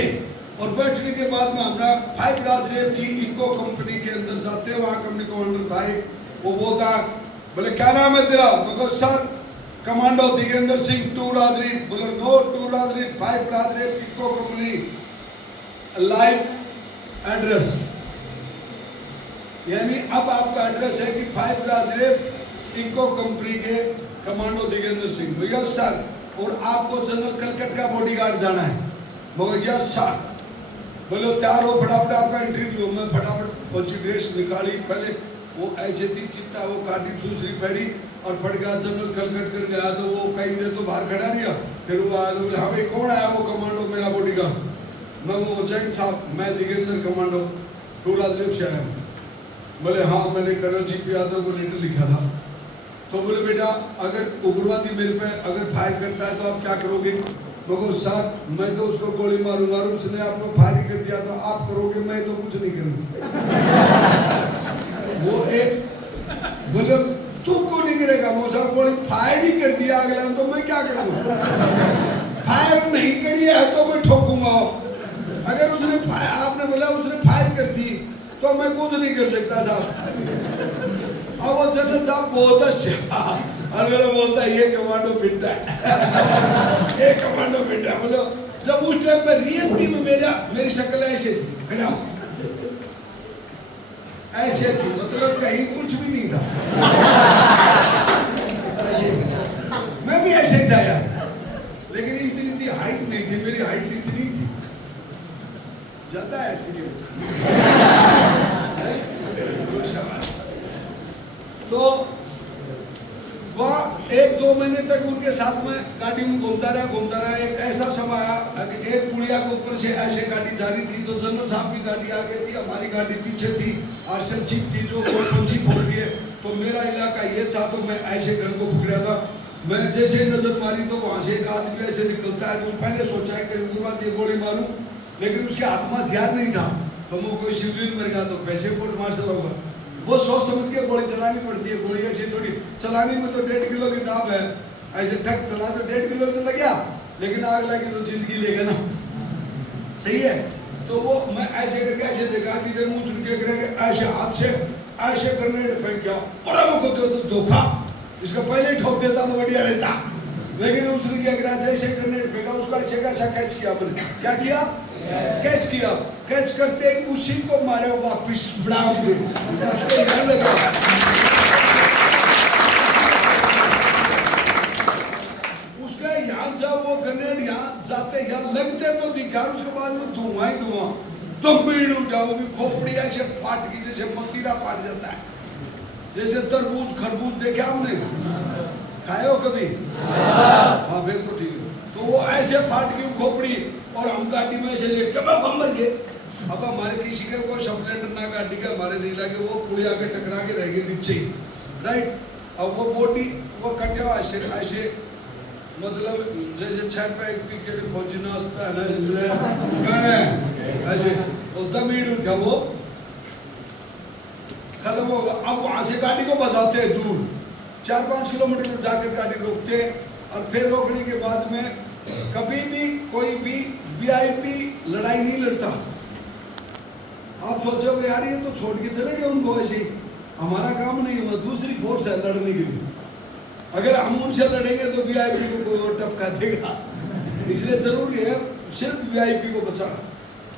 और बैठने के बाद में हमारा 5 राजरेव की इको कंपनी के अंदर जाते। वहाँ कंपनी कमांडर था, वो बोलता बोले क्या नाम है तेरा? मैं कहा सर कमांडो दिगेंद्र सिंह 2 राजरेव। बोले no 2 Rajrif 5 Rajrif echo company live address, यानी अब आपका एड्रेस है कि 5 राजरेव इको कंपनी के कमांडो दिगेंद्र सिंह। तो यस सर, और आपको जनरल कलकट का बॉडीगार्ड जाना है। मगर यस सर। बोलो तैयार हो, फटाफट आपका इंटरव्यू। मैं फटाफट फौजी ड्रेस निकाली, पहले वो ऐसे थी चित्ता, वो काटी दूसरी पहरी और फट गया जनरल कलकट कर गया। तो वो कहीं ने तो बाहर खड़ा नहीं, फिर वो आया बोले हाँ भाई कौन आया? वो कमांडो मेरा बॉडीगार्ड। मैं वो जैन साहब, मैं दिगेंद्र कमांडो 2 राजरेव से आया हूँ। बोले हाँ मैंने कर्नल जीपी यादव को लेटर लिखा था। तो बोले बेटा अगर उग्रवादी मेरे पे अगर फायर करता है तो आप क्या करोगे? मगर साहब मैं तो उसको गोली मारूंगा, उसने आपको फायरिंग कर दिया तो आप करोगे, मैं तो कुछ नहीं करूँगा। वो एक बोले तू क्यों नहीं करेगा? वो साहब गोली फायर ही कर दिया अगला, तो मैं क्या करूँगा? फायर नहीं करी है तो मैं ठोकूंगा। अगर उसने फायर, आपने बोला उसने फायर कर दी तो मैं कुछ नहीं कर सकता साहब। अब वो जनरल साहब बहुत अच्छा, और मेरा बोलता है ये कमांडो पिंटा है, ये कमांडो पिंटा है। बोलो जब उस टाइम पे रियलिटी में मेरी शक्ल ऐसे थी, ऐसे थी, मतलब कहीं कुछ भी नहीं था। मैं भी ऐसे ही था यार, लेकिन इतनी हाइट नहीं थी, मेरी हाइट इतनी थी ज्यादा है। तो वह 1-2 महीने तक उनके साथ में गाड़ी में घूमता रहा। एक ऐसा समय आया कि एक पुलिया के ऊपर से ऐसे गाड़ी जा रही थी, तो जनरल साहब की गाड़ी आगे थी, हमारी गाड़ी पीछे थी, आर्सल जीप थी जो जीप होती है। तो मेरा इलाका ये था, तो मैं ऐसे घर को पकड़ा था। मैंने जैसे नजर मारी तो वहाँ से एक आदमी ऐसे निकलता है, तो पहले सोचा है कि उनके बाद ये गोली मारूं, लेकिन उसके हाथ में हथियार नहीं था। तो वो कोई सिविलियन मर गया तो पैसे कोर्ट मार्शल होगा, वो सोच समझ के गोली चलानी पड़ती है। गोली ऐसी थोड़ी चलाने में तो 1.5 किलो की दाब है, ऐसे ठक चला तो 1.5 किलो तो लग गया, लेकिन आग लगी तो जिंदगी लेगा ना, सही है। तो वो मैं ऐसे करके ऐसे देखा कि इधर मुंह चुन के ऐसे हाथ से ऐसे करने फेंक किया, और हमको तो धोखा, इसका पहले ही ठोक देता तो बढ़िया रहता। लेकिन उसने क्या किया, जैसे करने फेंका उसको ऐसे कैसा कैच किया, मैंने क्या किया, कैच किया। कैच करते ही उसी को मारे वापिस बढ़ा के उसको यहाँ लगा। उसका यहाँ जब वो ग्रेनेड यहाँ जाते यहाँ लगते तो दिखा, उसके बाद में धुआं ही धुआं, तो भीड़ उठा, वो भी खोपड़ी ऐसे फाट की जैसे मतीरा फाट जाता है, जैसे तरबूज खरबूज देखे आपने, खाए हो कभी? हाँ फिर तो ठीक है। तो वो ऐसे फाट गई खोपड़ी, और हम गाड़ी में ऐसे लेट के हम मर गए। अब हमारे किसी के कोई स्प्लेंडर ना गाड़ी का हमारे नहीं लगे, वो पुलिया के टकरा के रह गए नीचे, राइट। अब वो बॉडी वो कटे ऐसे ऐसे, मतलब जैसे 6 पैक पी के फौजी नाश्ता है ना ऐसे, दमीड़ उठा वो खत्म होगा। अब वहां से गाड़ी को बजाते हैं दूर, 4-5 किलोमीटर जाकर गाड़ी रोकते, और फिर रोकने के बाद में कभी भी कोई भी वीआईपी लड़ाई नहीं लड़ता। आप सोचोगे यार ये तो छोड़ के चले गए उनको, ऐसे हमारा काम नहीं हुआ, दूसरी फोर्स है लड़ने के लिए, अगर हम उनसे लड़ेंगे तो वीआईपी को कोई और टपका देगा, इसलिए जरूरी है सिर्फ वीआईपी को बचाना।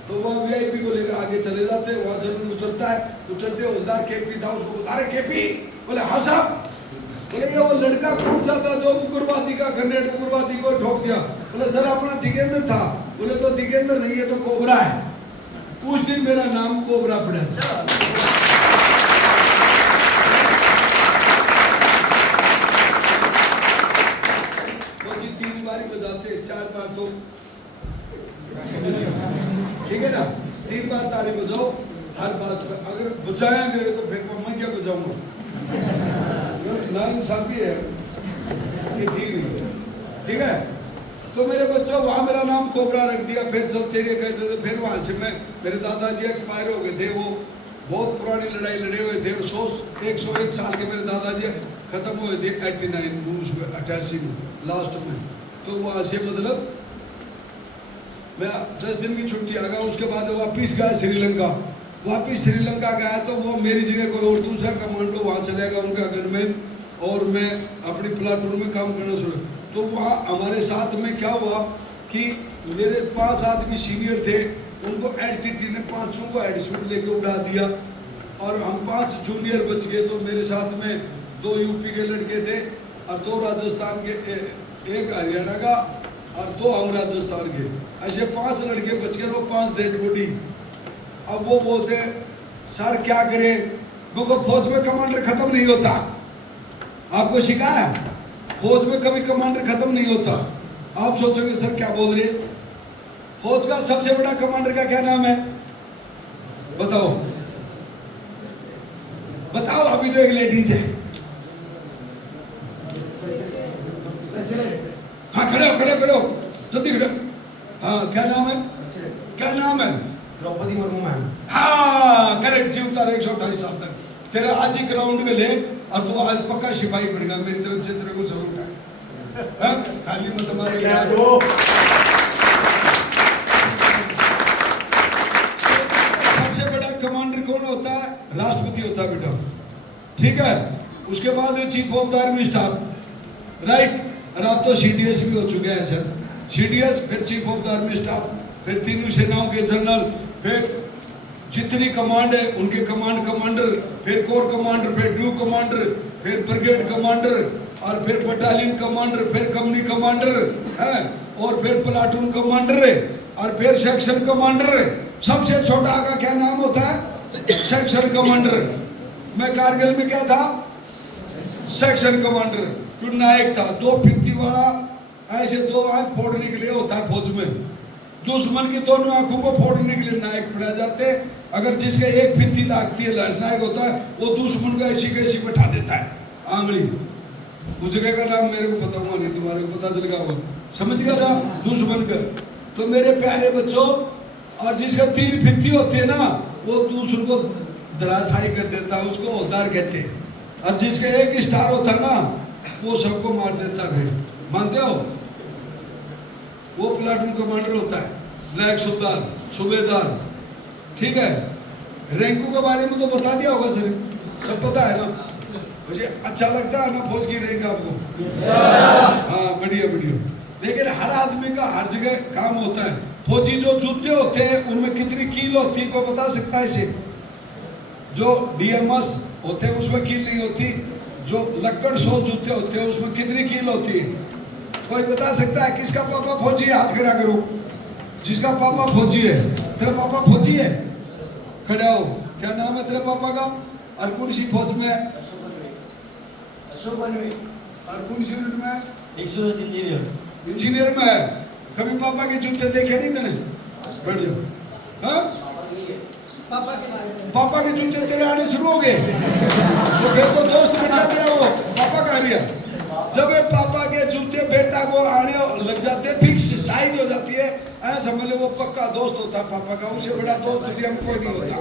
तो वह वीआईपी को लेकर आगे चले जाते हैं, वहाँ जमीन उतरता है, उतरते हौसदार केपी था, उसको बता रहे केपी, बोले हाँ साहब, बोले वो लड़का कौन सा था जो उग्रवादी का ग्रेनेड उग्रवादी को ठोक दिया? बोले सर अपना दिगेंद्र था। बोले तो दिगेंद्र नहीं है तो कोबरा है। उस दिन मेरा नाम कोबरा पड़ा था। तो जी 3 बार बजाते, 4 बार तो ठीक है ना, 3 बार ताली बजाओ हर बात पर। अगर बजाएंगे तो फिर मैं क्या बजाऊंगा? नाइंसाफी है ये, ठीक है। तो मेरे बच्चों वहाँ मेरा नाम कोबरा रख दिया। फिर सब तेरे कहते थे, फिर वहाँ से मैं, मेरे दादाजी एक्सपायर हो गए थे, वो बहुत पुरानी लड़ाई लड़े हुए थे। 101 साल के मेरे दादाजी खत्म हुए थे 88 में लास्ट में। तो वहाँ से मतलब मैं 10 दिन की छुट्टी आ गया। उसके बाद वापिस गया श्रीलंका। वापिस श्रीलंका गया तो वो मेरी जगह कोई और दूसरा कमांडो वहाँ चले गया उनका गनमैन, और मैं अपनी प्लाटून में काम करना शुरू। तो वहाँ हमारे साथ में क्या हुआ कि मेरे 5 आदमी सीनियर थे, उनको एलटीटी ने 5 को हेडशूट लेके उड़ा दिया, और हम 5 जूनियर बच गए। तो मेरे साथ में 2 यूपी के लड़के थे और 2 राजस्थान के, एक हरियाणा का और 2 हम राजस्थान के। ऐसे 5 लड़के बच गए, वो 5 डेड बॉडी। अब वो बोलते सर क्या करें? क्योंकि फौज में कमांडर खत्म नहीं होता। आपको सिखाया फौज में कभी कमांडर खत्म नहीं होता। आप सोचोगे सर क्या बोल रहे? फौज का सबसे बड़ा कमांडर का क्या नाम है? बताओ बताओ। अभी तो एक लेडीज है। हाँ खड़े हो, खड़े खड़े हो, जल्दी खड़े। हाँ क्या नाम है? क्या नाम है? द्रौपदी मुर्मू मैम। हाँ करेक्ट। जीवता रहे 128 साल तक। तेरा आज ही ग्राउंड में ले, और तू आज पक्का सिपाही बनेगा। मेरी तरफ से तेरे को जरूर है, खाली मत मारे। सबसे बड़ा कमांडर कौन होता है? राष्ट्रपति होता है बेटा, ठीक है। उसके बाद chief of the army staff, right. और आप तो सीडीएस भी हो चुके हैं सर। सीडीएस, फिर chief of the army staff, फिर तीनों सेनाओं के जनरल, फिर जितनी कमांड है उनके कमांड कमांडर, फिर कोर कमांडर, फिर ड्यू कमांडर, फिर ब्रिगेड कमांडर, और फिर बटालियन कमांडर, फिर कंपनी कमांडर है, और फिर प्लाटून कमांडर है, और फिर सेक्शन कमांडर है। सबसे छोटा का क्या नाम होता है? Section commander. मैं कारगिल में क्या था? Section commander. तो नायक था। 2 फित्ती वाला ऐसे 2 आंख फोड़ने के लिए होता है फौज में। दुश्मन की दोनों आंखों को फोड़ने के लिए नायक पड़ा जाते। अगर जिसके एक फित्ती लागती है, लाशनायक होता है, वो दुश्मन को ऐसी कैसी बैठा देता है आंगली। उस जगह का नाम मेरे को पता हुआ नहीं, तुम्हारे को पता चल गया होगा। समझ गया ना? दुश्मन का। तो मेरे प्यारे बच्चों, और जिसका 3 फित्ती होती है ना, वो दूसरे को धराशायी कर देता है, उसको हौलदार कहते हैं। और जिसका 1 स्टार होता है ना, वो सबको मार देता है। मानते हो? वो प्लाटून कमांडर होता है, नायक सुल्तान, सूबेदार, ठीक है। रैंकों के बारे में तो बता दिया होगा सर, सब पता है ना? मुझे अच्छा लगता है ना फौज की रैंक आपको? हाँ बढ़िया बढ़िया। लेकिन हर आदमी का हर जगह काम होता है। फौजी जो जूते होते हैं उनमें कितनी कील होती है, कोई बता सकता है इसे? जो डीएमएस होते हैं उसमें कील नहीं होती। जो लक्कड़ सो जूते होते हैं उसमें कितनी कील होती है? कोई बता सकता है? किसका पापा फौजी है? हाथ खड़ा करो। जिसका पापा फौजी है। तेरा पापा फौजी है? खड़ा हो। क्या नाम है तेरे पापा का? और कौन सी फौज में है? और कौन सी यूनिट में है? 110 इंजीनियर। इंजीनियर में है। कभी पापा के जूते देखे नहीं मैंने? बैठ जाओ। हाँ? पापा के जूते तेरे आने शुरू हो गए तो फिर तो दोस्त बन जाते हैं। वो पापा कह रही है। जब पापा के जूते बेटा को आने लग जाते, फिक्स साइज हो जाती है, समझ लो वो पक्का दोस्त होता है पापा का। उससे बड़ा दोस्त दुनिया में कोई नहीं होता।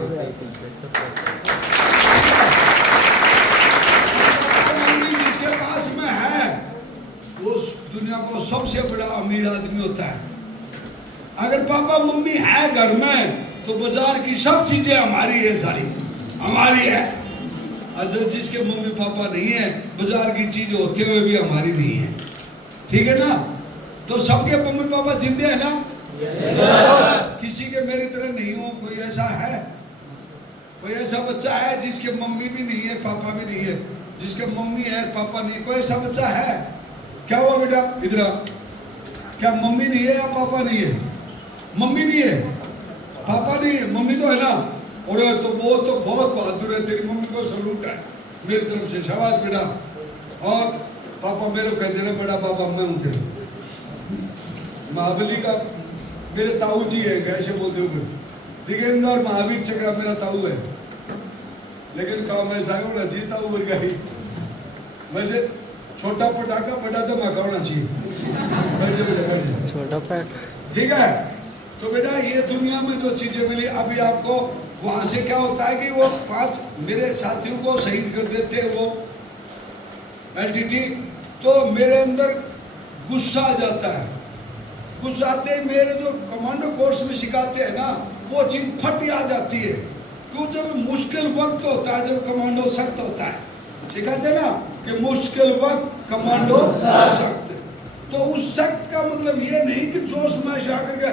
जिसके पास में है वो दुनिया को सबसे बड़ा अमीर आदमी होता है। अगर पापा मम्मी है घर में तो बाजार की सब चीजें हमारी है, सारी हमारी है। और जो जिसके मम्मी पापा नहीं है, बाजार की चीज होते हुए भी हमारी नहीं है, ठीक है ना? तो सबके मम्मी पापा जिंदे हैं ना? किसी के मेरी तरह नहीं हो, कोई ऐसा है? कोई ऐसा बच्चा है जिसके मम्मी भी नहीं है, पापा भी नहीं है, जिसके मम्मी है पापा नहीं? कोई ऐसा बच्चा है? क्या हुआ बेटा इधर? क्या मम्मी नहीं है या पापा नहीं है? मम्मी नहीं है, पापा नहीं है, मम्मी तो है ना? और तो वो तो बहुत बहादुर है, तेरी मम्मी को सलूट है मेरी तरफ से, शाबाश बेटा। और पापा मेरे को कहते हैं बड़ा पापा मैं हूँ तेरे। महाबली का मेरे ताऊ जी है, कैसे बोलते हो? दिगेंद्र और महावीर चक्रा मेरा ताऊ है, लेकिन काम ऐसा है वो जीता उबर गई। वैसे छोटा पटाखा बड़ा धमाका होना चाहिए। छोटा पैक। ठीक है, तो बेटा ये दुनिया में जो चीजें मिली, अभी आपको वहां से क्या होता है कि वो 5 मेरे साथियों को शहीद कर देते हैं वो एलटीटी, तो मेरे अंदर गुस्सा आ जाता है। गुस्सा आते ही मेरे जो कमांडो कोर्स में सिखाते हैं ना, वो चीज फट याद आती है। क्यों? जब मुश्किल वक्त होता है, जब कमांडो सख्त होता है, सिखाते ना कि मुश्किल वक्त कमांडो सख्त। तो उस सख्त का मतलब ये नहीं कि जोश में आकर के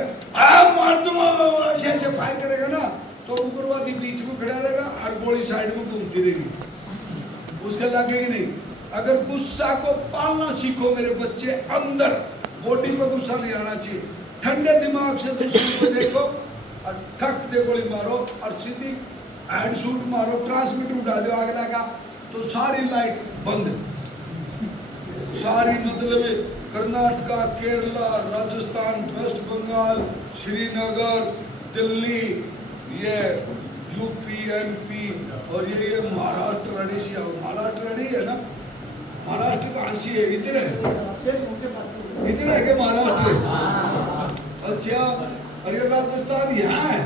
मार दूंगा ऐसे फायर करेगा ना, तो उग्रवादी बीच में खड़ा रहेगा और गोली साइड में घूमती रहेगी, उसके लगेगी नहीं। अगर गुस्सा को पालना सीखो मेरे बच्चे, अंदर बॉडी में गुस्सा नहीं आना चाहिए। ठंडे दिमाग से दुश्मन को देखो और ठक दे गोली मारो और सीधी हैंड शूट मारो, ट्रांसमीटर उठा दो अगला का, तो सारी लाइट बंद। सारी मतलब कर्नाटका, केरला, राजस्थान, वेस्ट बंगाल, श्रीनगर, दिल्ली, ये यूपी, एमपी और ये महाराष्ट्र अड़ीसी, महाराष्ट्र अड़ी है ना, महाराष्ट्र का अंशी है, इधर है कि महाराष्ट्र? अच्छा, और ये राजस्थान यहाँ है,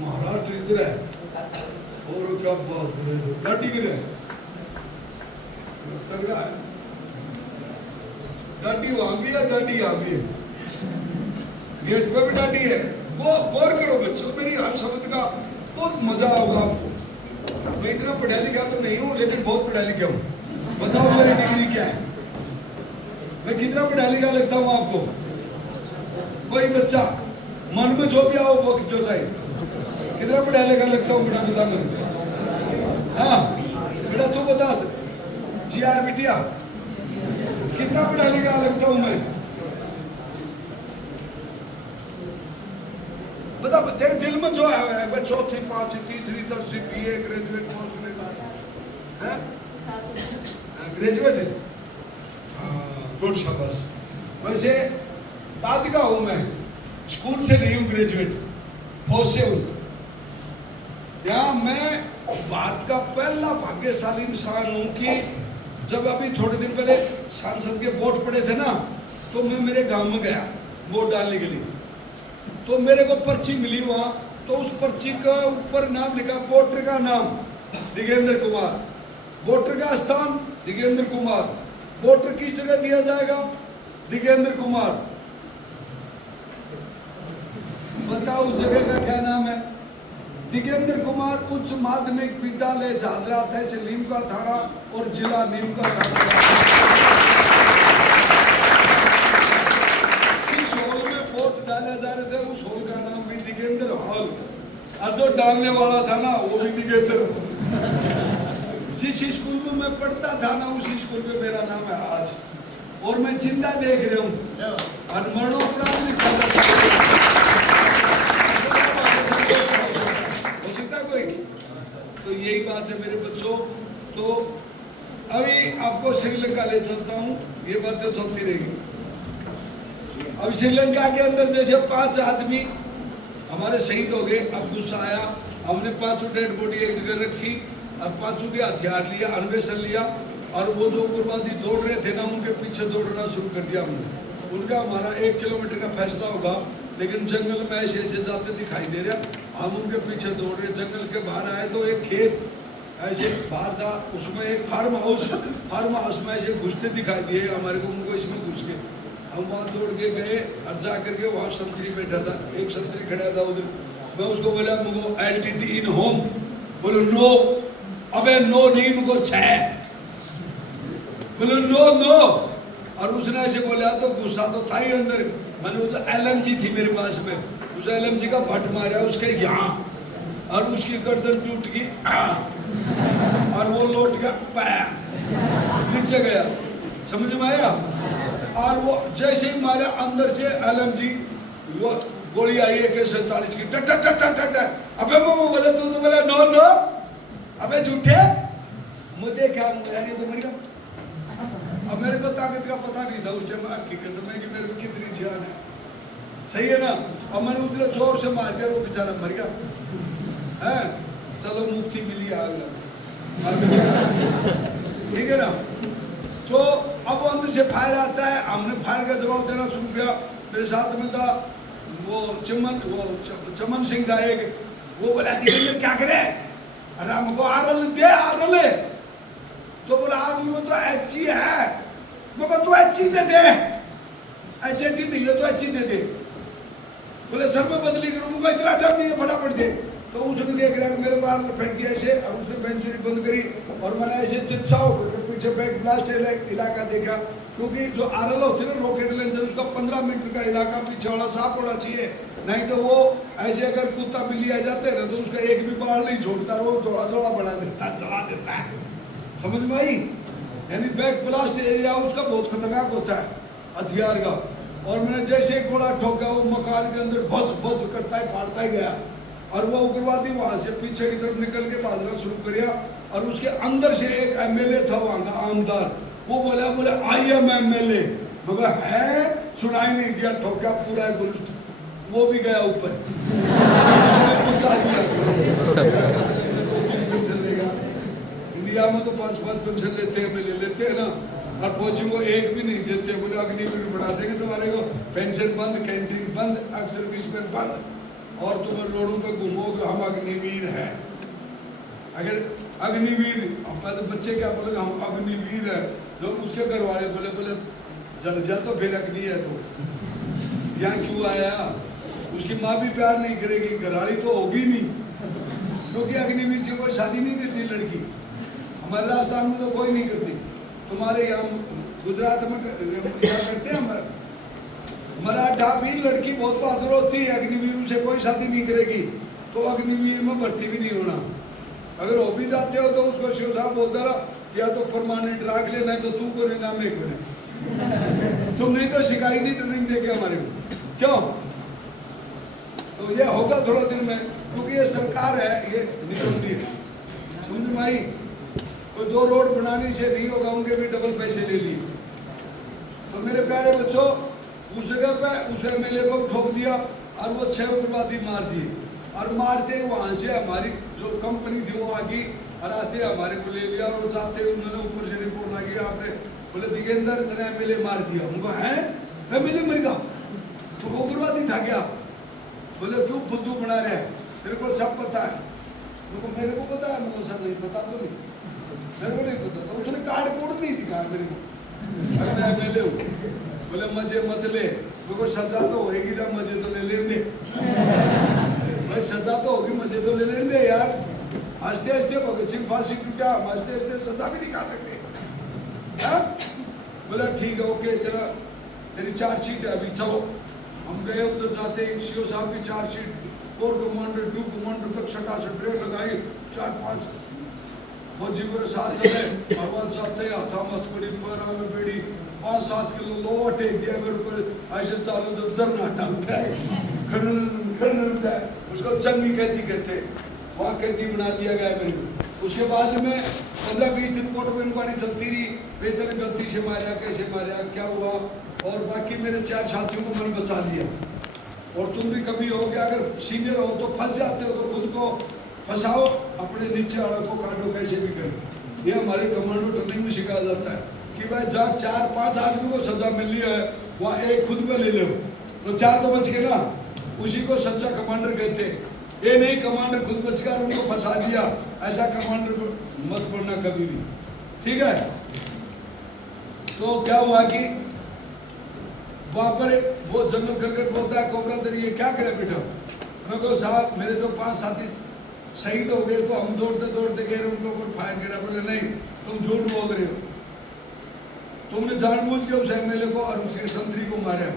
महाराष्ट्र इधर है, और क्या बात गाड़ी गिरे गाड़ी वहां भी है, गाड़ी यहाँ भी है, गेट पे भी गाड़ी है। वो गौर करो बच्चों, मेरी हर शब्द का बहुत मजा होगा आपको। मैं इतना पढ़ा लिखा तो नहीं हूँ, लेकिन बहुत पढ़ा लिखा हूँ। बताओ मेरी डिग्री क्या है? मैं कितना पढ़ा लिखा लगता हूँ आपको? कोई बच्चा मन में जो भी आओ वो जो चाहिए, कितना पढ़ा लिखा लगता हूँ बेटा? बता मुझे। हाँ बेटा तू बता, जी आर बिटिया कितना पढ़ा लिखा लगता हूँ मैं? बता, तेरे दिल में जो है, चौथी, पांचवी, तीसरी, 10वीं, बीए, ग्रेजुएट कोर्स में है, ग्रेजुएट है, गुड, शाबाश। वैसे बाद का हूँ मैं, स्कूल से नहीं हूँ ग्रेजुएट, फौज से हूँ। यहाँ मैं भारत का पहला भाग्यशाली इंसान हूँ कि जब अभी थोड़े दिन पहले सांसद के वोट पड़े थे ना, तो मैं मेरे गांव में गया वोट डालने के लिए। तो मेरे को पर्ची मिली वहाँ, तो उस पर्ची का ऊपर नाम लिखा, वोटर का नाम दिगेंद्र कुमार, वोटर का स्थान दिगेंद्र कुमार, वोटर किस जगह दिया जाएगा? दिगेंद्र कुमार। बताओ उस जगह का क्या नाम है? दिगेंद्र कुमार उच्च माध्यमिक विद्यालय झादरा, तहसील नीमका थाना और जिला नीमका थाना। इस हॉल में वोट डाले जा रहे थे, उस हॉल का नाम भी दिगेंद्र हॉल, और जो डालने वाला था ना वो भी दिगेंद्र। जिस स्कूल में मैं पढ़ता था ना, उस स्कूल में मेरा नाम है आज, और मैं जिंदा देख रहा हूँ और मरणोपरांत लिखा था। कोई तो यही बात है मेरे बच्चों। तो अभी आपको श्रीलंका ले चलता हूँ, ये बातें चलती रहेगी। अब श्रीलंका के अंदर जैसे 5 आदमी हमारे शहीद हो गए, अब गुस्सा आया, हमने 5 डेड बॉडी एक जगह रखी और 5 के हथियार लिया, अन्वेषण लिया, और वो जो उग्रवादी दौड़ रहे थे ना, उनके पीछे दौड़ना शुरू कर दिया हमने। उनका हमारा 1 किलोमीटर का फैसला होगा, लेकिन जंगल में ऐसे ऐसे जाते दिखाई दे रहा, हम उनके पीछे दौड़ रहे। जंगल के बाहर आए तो एक खेत ऐसे बाहर था, उसमें एक फार्म हाउस में ऐसे घुसते दिखाई दिए हमारे को, उनको इसमें घुस के हम वहाँ दौड़ के गए और जा करके वहाँ संतरी बैठा था, एक संतरी खड़ा था उधर, मैं उसको बोला मुझको LTT इन होम, बोलो नो, अबे नो नहीं मुझको 6, बोलो नो नो। और उसने ऐसे बोला तो गुस्सा तो था ही अंदर। मैंने वो LMG थी मेरे पास में, उस LMG का भट मारा उसके यहाँ, और उसकी गर्दन टूट गई और वो लौट गया पैर नीचे गया, समझ में आया। और वो जैसे ही मारा अंदर से LMG वो गोली आई AK-47 की, टट टट टट टट। अबे मैं बोला तू तो बोला नो नो, अबे झूठे मुझे क्या यानी तो मर गया। अब मेरे को ताकत का पता नहीं था उस टाइम हकीकत में कि मेरे को कितनी जान है, सही है ना। अब मैंने उतने जोर से मार दिया, वो बेचारा मर गया है। चलो मुक्ति मिली ठीक है ना। तो अब अंदर से फायर आता है, हमने फायर का जवाब देना शुरू किया। मेरे साथ में था वो चमन सिंह था एक, वो बोला दिगंबर क्या करे, अरे हमको आरल दे आरल। तो बोला आरल में तो HG है, मगर तू HG दे दे, HT नहीं है तो HG दे दे। बोले सर मैं बदली करूँ, मुझको इतना टाइम नहीं है, फटाफट दे। तो उसने देख रहा मेरे को आरल फेंक दिया ऐसे, और उसने बेंचुरी बंद करी, और मैंने ऐसे चिल्लाओ पीछे बैक ब्लास्ट इलाका देखा, क्योंकि जो आरएल होती है ना रॉकेट लॉन्चर, उसका 15 मीटर का इलाका पीछे वाला साफ होना चाहिए, नहीं तो वो ऐसे अगर कुत्ता बिल्ली आ जाते हैं ना तो उसका एक भी बाल नहीं छोड़ता, वो थोड़ा थोड़ा बढ़ा देता है, चला देता है, समझ में आई। यानी बैक ब्लास्ट एरिया उसका बहुत खतरनाक होता है हथियार का। और मैंने जैसे एक गोला ठोका, वो मकान के अंदर बच बच करता है, फाड़ता ही गया, और वो उग्रवादी वहां से पीछे की तरफ निकल के भागना शुरू कर दिया। और उसके अंदर से एक MLA था वहां का आमदार, वो बोला आई एम MLA, मगर है सुनाई नहीं दिया, ठोका पूरा बुलेट, वो भी गया ऊपर। इंडिया में तो 5-5 पेंशन लेते हैं, MLA लेते हैं ना, और फौजी को एक भी नहीं देते, बोले अग्निवीर बढ़ा देंगे तुम्हारे को, पेंशन बंद, कैंटीन बंद, सर्विसमैन बंद, और तुम रोडों पे घूमोगे, हम अग्निवीर है। अगर अग्निवीर, अब बच्चे क्या बोलेंगे हम अग्निवीर है, तो उसके घर वाले बोले जल जा तो फिर अग्नि है, तो यहाँ क्यों आया। उसकी माँ भी प्यार नहीं करेगी, घरवाली तो होगी नहीं, क्योंकि अग्निवीर से कोई शादी नहीं करती लड़की, हमारे राजस्थान में तो कोई नहीं करती। तुम्हारे यहाँ गुजरात में क्या करते हैं, मराठा भी लड़की बहुत बहादुर होती है, अग्निवीर से कोई शादी नहीं करेगी, तो अग्निवीर में भर्ती भी नहीं होना। अगर हो भी जाते हो तो उसको शिव साहब बोलता रहा, या तो परमानेंट रख ले, नहीं तो तू को नाम एक बने, तुम नहीं तो शिकाई दी ट्रेनिंग देके हमारे को, क्यों। तो ये होगा थोड़ा दिन में, क्योंकि ये सरकार है, ये निकलती है, समझ में आई। तो 2 रोड बनाने से नहीं होगा, उनके भी डबल पैसे ले लिए। तो मेरे प्यारे बच्चों, उस जगह पे उस MLA को ठोक दिया, और वो 6 उग्रवादी मार दिए, और मारते वहां से हमारी जो कंपनी थी वो आ गई, और आते हमारे को ले लिया, और वो जाते उन्होंने ऊपर से रिपोर्ट लगी, आपने बोले दिगेंद्र तेरा MLA मार दिया। उनको है MLA मर गया, तो उग्रवादी था क्या। बोले क्यों फुद्दू बना रहे हैं, तेरे को सब पता है। उनको मेरे को पता है, मुझे सब नहीं पता, तो नहीं मेरे को नहीं पता था, उसने कार्ड कोड नहीं दिखाया मेरे को, अगर मैं MLA हूँ। बोले मजे मत ले, मेरे सजा तो होगी ना, मजे तो ले लेने दे भाई, सजा तो होगी, मजे तो ले लेने दे यार। हंसते हंसते भगत सिंह फांसी टूटा, हंसते हंसते सजा भी नहीं खा सकते। बोला ठीक है ओके, तेरी चार्जशीट है, अभी चलो। हम गए उधर, जाते CO साहब की चार्जशीट, कोर कमांडर 2 कमांडर तक सटासट ड्रेल लगाई, 4-5 फौजी मेरे साथ चले, भगवान चाहते हाथा मत पड़ी, पैरों में बेड़ी, 5-7 किलो लोहा टेक दिया मेरे ऊपर, ऐसे चालू जब जरना टांगता है, उसको चंगी कैदी कहते, वहाँ कैदी बना दिया गया मेरे को। उसके बाद में 15-20 दिन कोर्ट में इंक्वायरी चलती रही, तेरे गलती से मारा, कैसे मारा, क्या हुआ, और बाकी मेरे 4 साथियों को मैंने बचा दिया। और तुम भी कभी हो गया, अगर सीनियर हो तो फंस जाते हो, तो खुद को फंसाओ, अपने नीचे वालों को काटो, कैसे भी करो। ये हमारे कमांडो ट्रेनिंग में सिखाया जाता है कि भाई जहाँ 4-5 आदमी को सजा मिल रही है, वहाँ एक खुद में ले लो, तो 4 तो बच गए ना, उसी को सच्चा कमांडर कहते हैं। ये नहीं कमांडर खुद बच गया, उनको फंसा दिया, ऐसा कमांडर को मत पड़ना कभी भी, ठीक है। तो क्या हुआ कि वहां पर वो जनरल क्रिकेट बोलता है, कोबरा तेरी ये क्या करे बेटा, मैं कहो साहब मेरे तो 5 साथी शहीद हो गए, तो हम दौड़ते दौड़ते गए, उनको ऊपर फायर गिरा। बोले नहीं तुम झूठ बोल रहे हो, तुमने जानबूझ के उस एमएलए को और उसके संतरी को मारा।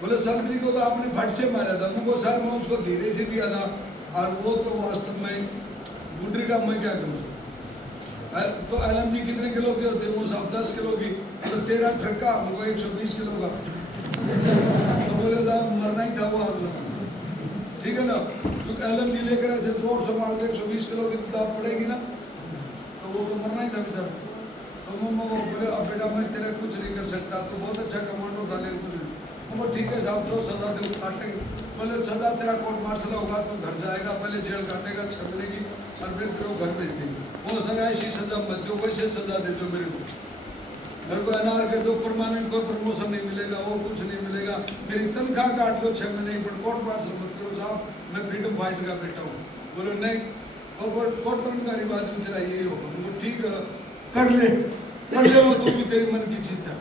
बोले संतरी को तो आपने फट से मारा था। मुझको सर मैं उसको धीरे से दिया था, और वो तो वास्तव में गुडरी का मैं क्या करूँ। तो LMG कितने किलो के होते हैं, वो सब 10 किलो की, तो 13 ठक्का मुझको 120 किलो का। तो बोले था मरना ही था वो, ठीक है ना। तो LMG लेकर ऐसे जोर से मार दे 120 किलो की दाब पड़ेगी ना, तो वो तो मरना ही था सर। तो वो बोले अब बेटा मैं तेरे कुछ नहीं कर सकता, तो बहुत अच्छा कमांडो था लेकिन कुछ नहीं। वो ठीक है साहब जो सजा दे काटेंगे। बोले सजा तेरा कोर्ट मार्शल होगा तो घर जाएगा, पहले जेल काटेगा 6 महीने की, और फिर तेरे को घर भेज देंगे। वो सर ऐसी सजा मत दो, वैसे सजा दे दो मेरे को NR कर दो, परमानेंट कोई प्रमोशन नहीं मिलेगा, वो कुछ नहीं मिलेगा, मेरी तनख्वाह काट लो 6 महीने, पर कोर्ट मार्शल मत करो साहब, मैं फ्रीडम फाइटर का बेटा हूँ। बोलो नहीं, और कोर्ट कर्मचारी बात तेरा यही होगा। बोलो ठीक है कर ले वो, तू भी तेरी मन की चीज है,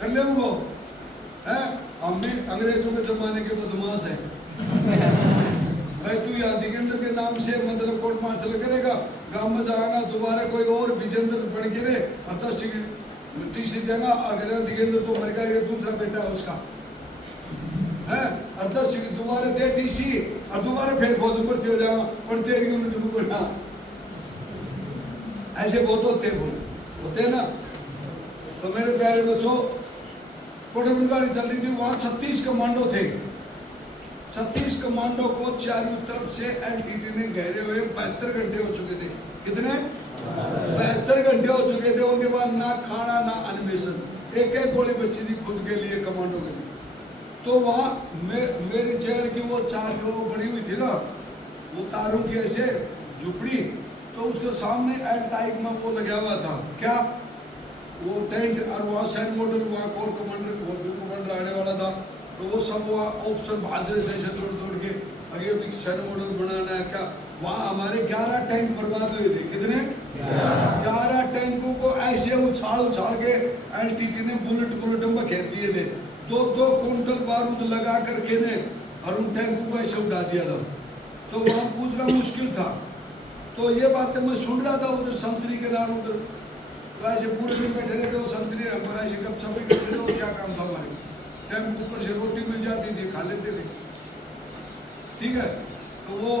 कर ले वो है। हम भी अंग्रेजों के जमाने के बदमाश है भाई। तू यहाँ दिगेंद्र के नाम से मतलब कोर्ट मार्शल करेगा, गांव में जाएगा दोबारा कोई और विजेंद्र बढ़ के रे और 10 TC देगा, अगर दिगेंद्र तो मर गया, दूसरा बेटा है उसका है, और 10 दोबारा दे TC, और दोबारा फिर फौज भर्ती हो जाएगा, और तेरी यूनिट में बोला ऐसे बहुत होते ना। तो मेरे प्यारे बच्चों, कोटमगाड़ी चल रही थी, वहां 36 कमांडो थे। 36 कमांडो को चारों तरफ से NTT ने घेरे हुए 72 घंटे हो चुके थे। कितने? 72 घंटे हो चुके थे। उनके बाद ना खाना ना अन्वेषण, एक गोली बची थी खुद के लिए, कमांडो के लिए। तो वहाँ मेरी जेल की वो 4 जो बनी हुई थी ना, वो तारों की ऐसे झुपड़ी, तो उसके सामने एल टाइप में वो लगा हुआ था, क्या वो टेंट, और वहाँ सैन मॉडल, वहाँ कोर कमांडर आने वाला था। तो वो सब वहाँ ऑप्शन भाजरे से दौड़ के आगे भी सैन मॉडल बनाना है क्या। वहाँ हमारे 11 टैंक बर्बाद हुए थे। कितने? 11 टैंकों को ऐसे उछाल के LTT ने बुलेट में घेर दिए थे। 2 कुंटल बारूद लगा करके ने, और उन टैंकों को ऐसे उड़ा दिया था। तो वहाँ पूछना मुश्किल था। तो ये बातें मैं सुन रहा था उधर संतरी के नाम, उधर तो ऐसे पूरे दिन बैठे रहते, वो संतरी ऐसे कब सब करते थे, क्या काम था हमारे। टाइम ऊपर से रोटी मिल जाती थी, खा लेते थे, ठीक है। तो वो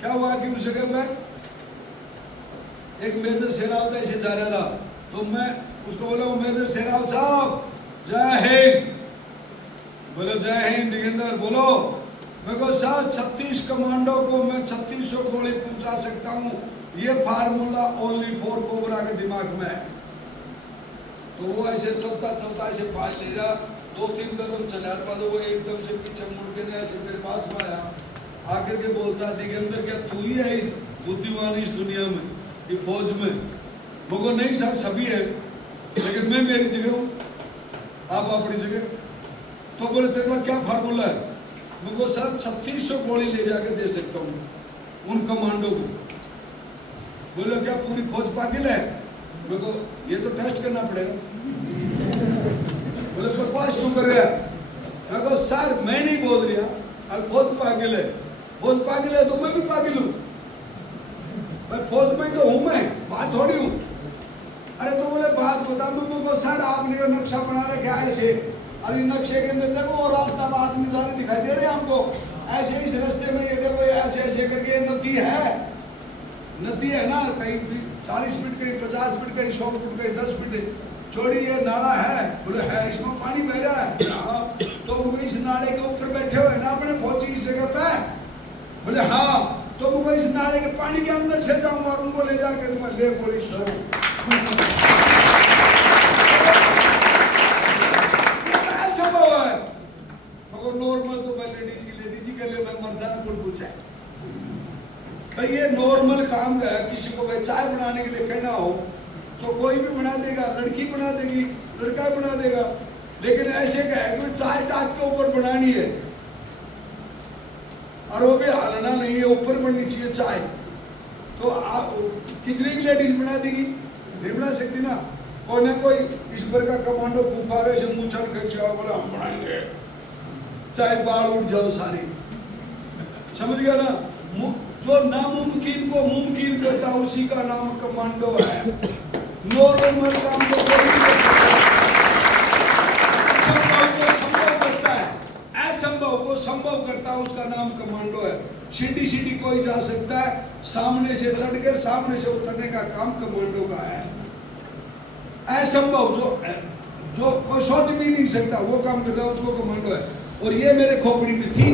क्या हुआ कि उस जगह में एक मेजर शेरावत ऐसे जा रहा था, तो मैं उसको बोला, मेजर शेरावत साहब जय हिंद। बोलो जय हिंद दिगेंद्र। बोलो मैं को साथ 36 कमांडो को मैं 3600 गोली पहुंचा सकता हूँ, ये फार्मूला ओनली फॉर कोबरा के दिमाग में है। तो वो ऐसे चलता ऐसे पाल ले रहा, 2-3 कदम चला था, तो वो एकदम से पीछे मुड़ के ऐसे मेरे पास में आया, आकर के बोलता, दिगेंद्र क्या तू ही है इस बुद्धिमान इस दुनिया में, ये फौज में? मुझको नहीं सर सभी है, लेकिन मैं मेरी जगह हूँ, आप अपनी जगह। तो बोले तेरे पास क्या फार्मूला है? मुझको सर 3600 गोली ले जाकर दे सकता हूँ उन कमांडो को। बोलो क्या पूरी फौज पागल है? मुझको ये तो टेस्ट करना पड़ेगा। बोले बकवास क्यों कर रहा है? मैं कहो सर मैं नहीं बोल रहा, अब फौज पागल है। फौज पागल है तो मैं भी पागल हूँ, मैं फौज में तो हूँ, मैं बात थोड़ी हूँ। अरे तो बोले बात बता। मुझको सर आपने नक्शा बना रखा है ऐसे, अरे नक्शे के अंदर देखो वो रास्ता आदमी सारे दिखाई दे रहे हैं हमको, ऐसे इस रास्ते में ये देखो ऐसे करके नदी है ना, कहीं 40 फीट, कहीं 50 फीट, कहीं 100 फीट, कहीं 10 फीट चौड़ी ये नाला है। बोले है, इसमें पानी बह रहा है। हाँ, तो वो इस नाले के ऊपर बैठे हुए ना अपने फौजी इस जगह पे। बोले हाँ, तो वो इस नाले के पानी के अंदर से जाऊंगा और उनको ले जाकर दूंगा, ले गोली सो। ऐसा हुआ है मगर नॉर्मल तो मैं लेडीज के लिए मैं मर्दाना को पूछा है भाई, ये नॉर्मल काम है। किसी को भाई चाय बनाने के लिए कहना हो तो कोई भी बना देगा, लड़की बना देगी, लड़का बना देगा, लेकिन ऐसे का है कोई चाय टाट के ऊपर बनानी है और वो भी हालना नहीं है, ऊपर बननी चाहिए चाय। तो आप कितनी की लेडीज बना देगी? नहीं बना सकती ना। कोई ना कोई इस पर का कमांडो फूफा से मुँह छड़ खींचा, बोला हम बनाएंगे, चाय बाढ़ उठ जाओ सारी। समझ गया ना? जो नामुमकिन को मुमकिन करता उसी का नाम कमांडो है। नॉर्मल काम को कोई नहीं कर सकता, असंभव को संभव करता है, असंभव को संभव करता है, उसका नाम कमांडो है। सीढ़ी सीढ़ी कोई जा सकता है, सामने से चढ़कर सामने से उतरने का काम कमांडो का है। असंभव जो कोई सोच भी नहीं सकता वो काम करता है, उसको कमांडो है। और ये मेरे खोपड़ी में थी,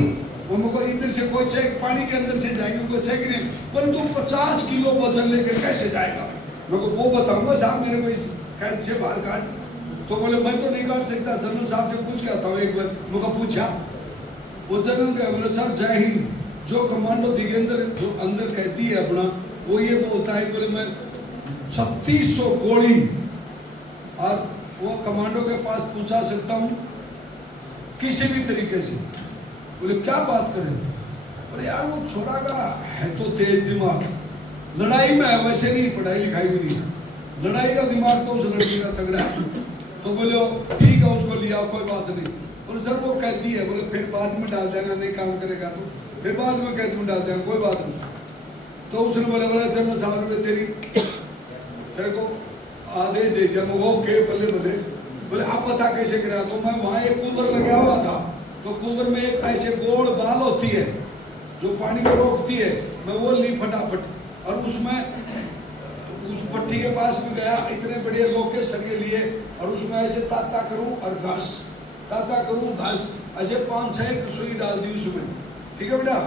वो मुझको इधर से कोई चेक पानी के अंदर से जाएंगे कोई चेक नहीं, परंतु 50 किलो वजन लेकर कैसे जाएगा? मैं को वो बताऊंगा साहब, मेरे को इस कैद से बाहर काट। तो बोले मैं तो नहीं काट सकता, जनरल साहब से पूछ गया था एक बार, मुझको पूछा वो जनरल का, बोले सर जय हिंद। जो कमांडो दिगेंद्र जो अंदर कहती है अपना, वो ये बोलता है, बोले मैं 3600 गोली और वो कमांडो के पास पूछा सकता हूँ किसी भी तरीके से। बोले क्या बात करें? बोले यार वो छोटा का है तो तेज दिमाग, लड़ाई में है वैसे नहीं, पढ़ाई लिखाई भी नहीं, लड़ाई का दिमाग तो उस लड़की का तगड़ा है। तो बोले ठीक है उसको लिया, कोई बात नहीं। बोले सर वो कैदी है। बोले फिर बाद में डाल देगा, नहीं काम करेगा तो फिर बाद में कैद में डाल देगा, कोई बात नहीं। तो उसने बोला बोला जनरल साहब ने तेरे को आदेश दे दिया। मैं ओके बल्ले बल्ले। बोले आप बता कैसे करा? तो मैं वहाँ एक कूलर लगा हुआ था, तो कूलर में एक ऐसे गोल बाल होती है जो पानी को रोकती है, मैं वो ली फटाफट और उसमें उस भट्टी के पास में गया, इतने बड़े लोकेशन के लिए, और उसमें ऐसे ताता करूं और घास, ताता करूं घास, ऐसे 5-6 सुई डाल दी उसमें। ठीक है बेटा,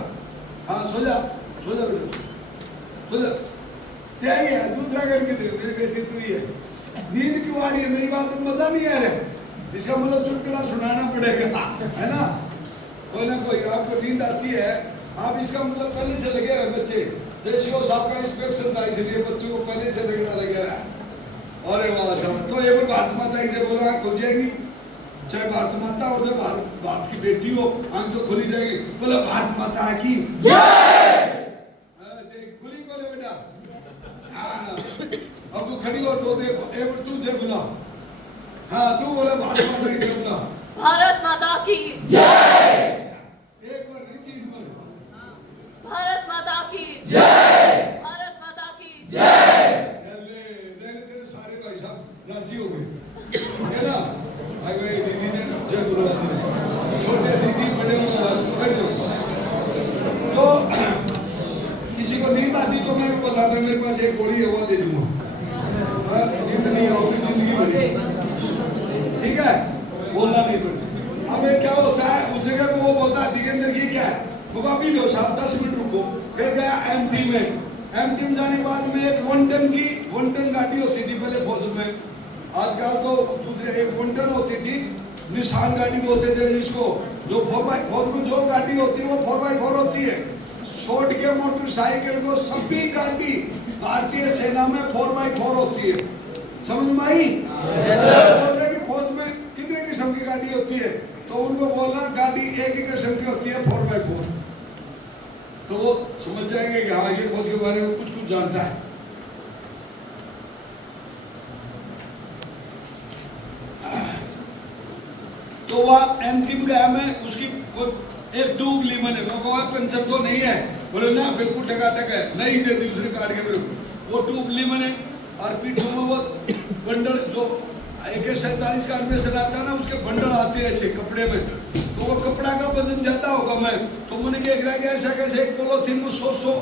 हाँ सो जा बेटा, सो जा। क्या ही है दूसरा करके दे, मेरी बेटी तू ही है। नींद क्यों आ रही है? मेरी बात में मजा नहीं आ रहा, इसका मतलब चुटकुला सुनाना पड़ेगा, है ना? कोई ना कोई आपको नींद आती है, आप इसका मतलब पहले से लगे रहे बच्चे, जैसे वो साहब का इंस्पेक्शन था इसलिए बच्चों को पहले से लगना लगे है। अरे वाह साहब, तो ये भारत माता की जब बोला खुल जाएगी, चाहे भारत माता हो चाहे भारत की बेटी हो, आंख तो खुली जाएगी। बोला भारत माता की जय। खुली बोले बेटा, अब तू खड़ी और बोल दे, एक तू से बुला, हाँ तू बोला भारत माता की जय, बुला भारत माता की जय। एक बार नहीं, 3 बार। भारत माता की जय। भारत माता की जय। तेरे सारे भाई साहब राजी हो गए, है ना? भाई दीदी ने जय बोला, छोटे दीदी बड़े तो किसी को नींद आती तो मैं बताता, मेरे पास एक गोली है वो दे दूंगा, जिंदगी आओगी जिंदगी बनेगी। ठीक है, बोलना नहीं पड़ता। अब ये क्या होता है, उस जगह पे वो बोलता है दिगेंद्र ये क्या है? वो अभी लो साहब 10 मिनट रुको। फिर गया एमटी में, एमटी में जाने के बाद में एक 1 टन गाड़ी होती थी पहले फौज में, आजकल तो दूसरे 1 टन होती थी, निशान गाड़ी बोलते थे जिसको, जो 4x4 में जो गाड़ी होती है वो 4x4 होती है। छोड़ के मोटरसाइकिल को सभी गाड़ी भारतीय सेना में 4x4 होती है, समझ में आई? बोलते कि फौज में कितने किस्म की गाड़ी होती है, तो उनको बोलना गाड़ी एक ही किस्म की होती है 4x4, तो वो समझ जाएंगे कि हाँ ये फौज के बारे में कुछ जानता है। तो वह एमटी में गया मैं, उसकी एक ट्यूब ली मैंने, पंचर तो नहीं है? बोले ना बिल्कुल टकाटक है, नहीं दे दी उसने काट के मेरे को। वो ट्यूब ली मैंने और पीठों में वो बंडल जो AK-47 का अन्वेषण आता है ना, उसके बंडल आते हैं ऐसे कपड़े में, तो वो कपड़ा का वजन ज्यादा होगा मैं, तो मैंने क्या करा कि ऐसा कैसे एक पॉलीथिन में 100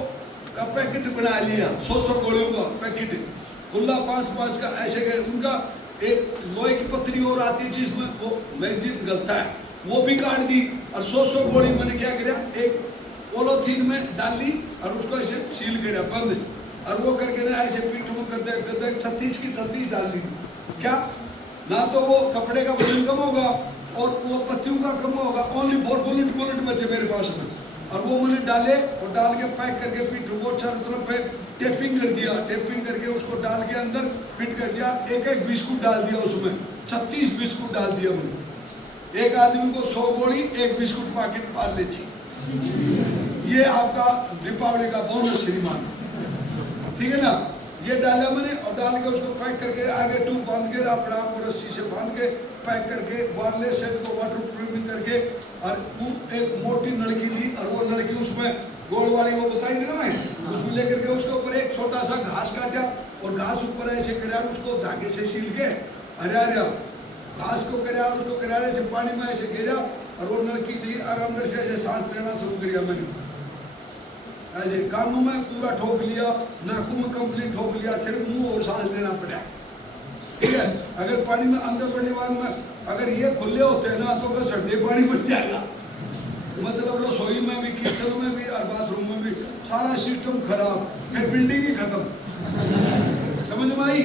का पैकेट बना लिया, 100 गोलियों का पैकेट खुला 5-5 का ऐसे। उनका एक लोहे की पत्थरी और आती है जिसमें वो मैगजीन गलता है, वो भी काट दी और 100 गोली मैंने क्या किया, एक पॉलीथिन में डाल ली और उसको ऐसे सील किया बंद, और वो करके ना ऐसे पीठ में करते 36 की 36 डाल दी। क्या ना तो वो कपड़े का वजन कम होगा और वो पत्तियों का कम होगा, ओनली 4 बुलेट बचे मेरे पास में, और वो मैंने डाले और डाल के पैक करके पीठ वो चारों तरफ पे टेपिंग कर दिया, टेपिंग करके उसको डाल के अंदर फिट कर दिया। एक बिस्कुट डाल दिया उसमें, 36 बिस्कुट डाल दिया मैंने। एक आदमी को 100 गोली 1 बिस्कुट पैकेट पार ले जी, ये आपका दीपावली का बोनस श्रीमान, ठीक है ना? ये डाला मैंने और डाल के उसको पैक करके आगे ट्यूब बांध के अपना रस्सी से बांध के पैक करके वायरलेस सेट को वाटर प्रूफिंग करके और वो एक मोटी लड़की थी और वो लड़की उसमें गोल वाली वो बताई थी ना मैं, उसमें लेकर के उसके ऊपर एक छोटा सा घास काटा और घास ऊपर ऐसे करा उसको धागे से सील के अरे घास को करा उसको किनारे से पानी में ऐसे गिरा और वो लड़की थी और अंदर से ऐसे सांस लेना शुरू किया मैंने, ऐसे कानों में पूरा ठोक लिया, नाकों में कंप्लीट ठोक लिया, सिर्फ मुंह और सांस लेना पड़ा। ठीक है, अगर पानी में अंदर बढ़ने बाद में अगर ये खुले होते हैं ना तो सर्दी पानी बच जाएगा। मतलब रसोई में भी, किचन में भी और बाथरूम में भी सारा सिस्टम खराब, फिर बिल्डिंग ही खत्म। समझ में आई?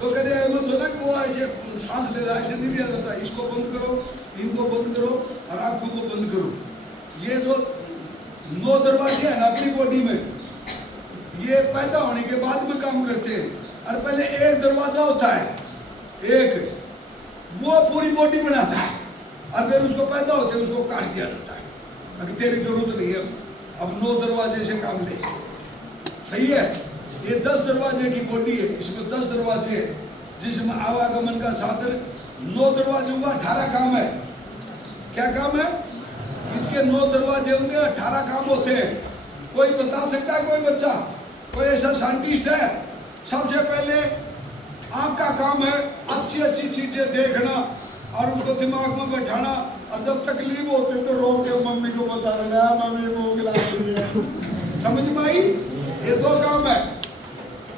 तो कहते हैं मत सोना कि वो ऐसे सांस ले रहा है, ऐसे नहीं लिया जाता। इसको बंद करो, इनको बंद करो और आंखों को बंद करो। ये जो 9 दरवाजे हैं ना अपनी बॉडी में, ये पैदा होने के बाद में काम करते हैं। और पहले एक दरवाजा होता है, एक वो पूरी बॉडी बनाता है और फिर उसको पैदा होते हैं उसको काट दिया जाता है। अभी तेरी जरूरत नहीं है, अब 9 दरवाजे से काम ले। सही है? ये 10 दरवाजे की बॉडी है, इसमें 10 दरवाजे हैं जिसमें आवागमन का साधन। 9 दरवाजों का 18 काम है। क्या काम है? इसके 9 दरवाजे होंगे, 18 काम होते हैं। कोई बता सकता है? कोई बच्चा, कोई ऐसा साइंटिस्ट है? सबसे पहले आँख का काम है अच्छी अच्छी चीजें देखना और उसको दिमाग में बैठाना, और जब तकलीफ होती तो रो के मम्मी को बता देना, मम्मी भूख लगी है। समझ में आई? ये 2 काम है,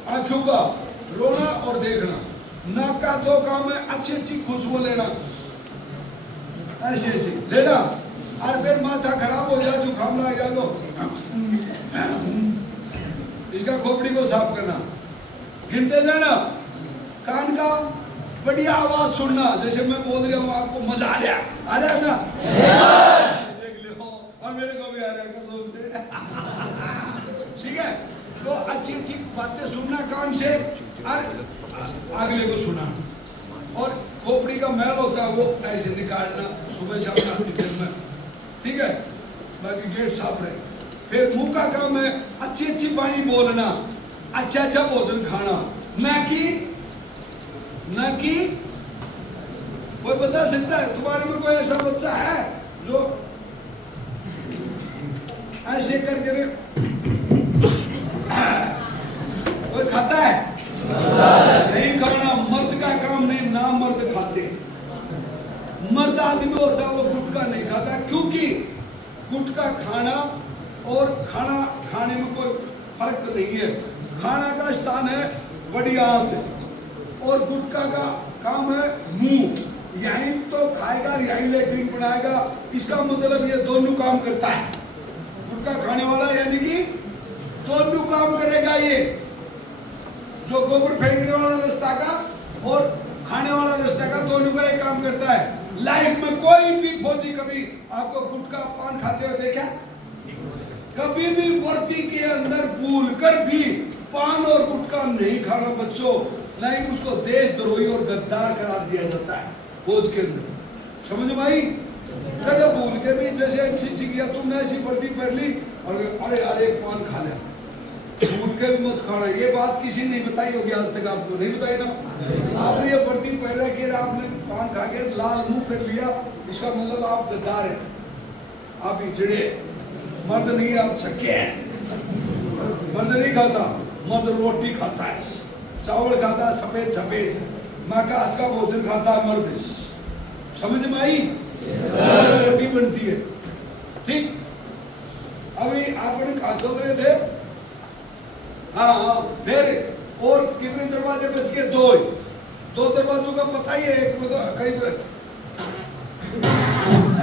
आँखों का रोना और देखना। नाक का 2 काम है, अच्छी अच्छी खुशबू लेना, ऐसे ऐसे लेना। और फिर माथा खराब हो जाए, जुकाम लग जाए तो इसका खोपड़ी को साफ करना, गिनते जाना। कान का बढ़िया आवाज सुनना, जैसे मैं बोल रहा हूँ आपको मजा आ रहा है ना? देख लो, और मेरे को भी आ रहा है कसम से। ठीक है, तो अच्छी अच्छी बातें सुनना कान से और अगले को सुना। और खोपड़ी का मैल होता है वो ऐसे निकालना सुबह शाम रात में। ठीक है, बाकी गेट साफ रहे। फिर मुंह का काम है अच्छी अच्छी वाणी बोलना, अच्छा अच्छा भोजन खाना, ना कि कोई बता सकता है तुम्हारे में कोई ऐसा बच्चा है जो ऐसे करके कोई खाता है? नहीं खाना, मर्द का काम नहीं, ना मर्द खाते। मर्द आदमी होता है वो गुटखा नहीं खाता, क्योंकि गुटखा खाना और खाना खाने में कोई फर्क नहीं है। खाना का स्थान है बड़ी आंत और गुटखा का काम है मुंह। यहीं तो खाएगा, यहीं लेटरिन बनाएगा। इसका मतलब ये दोनों काम करता है। गुटखा खाने वाला यानी कि दोनों काम करेगा। ये जो गोबर फेंकने वाला रास्ता का और खाने वाला रास्ता का, दोनों का एक काम करता है। लाइफ में कोई भी फौजी कभी आपको गुटखा पान खाते हुए देखा? कभी भी वर्दी के अंदर भूल कर भी पान और गुटखा नहीं खाना बच्चों, नहीं उसको देशद्रोही और गद्दार करार दिया जाता है फौज के अंदर। समझ में आई? कभी भूल के भी जैसे अच्छी किया तुमने ऐसी वर्दी पहन ली और अरे अरे पान खा लिया, भूल के भी मत खाना। ये बात किसी ने बताई होगी आज तक? आपको नहीं बताई ना? आपने ये वर्दी पहना कि आपने पान खा के लाल मुंह कर लिया, इसका मतलब आप गद्दार हैं, आप हिजड़े, मर्द नहीं, आप छक्के हैं। मर्द नहीं खाता, मर्द रोटी खाता है, चावल खाता है सफेद सफेद, माँ का हाथ का भोजन खाता है मर्द। समझ में आई? रोटी बनती है। ठीक, अभी आपने कहा चल रहे थे? हाँ, फिर और कितने दरवाजे बच गए? 2 दरवाजों का पता ही है। एक कई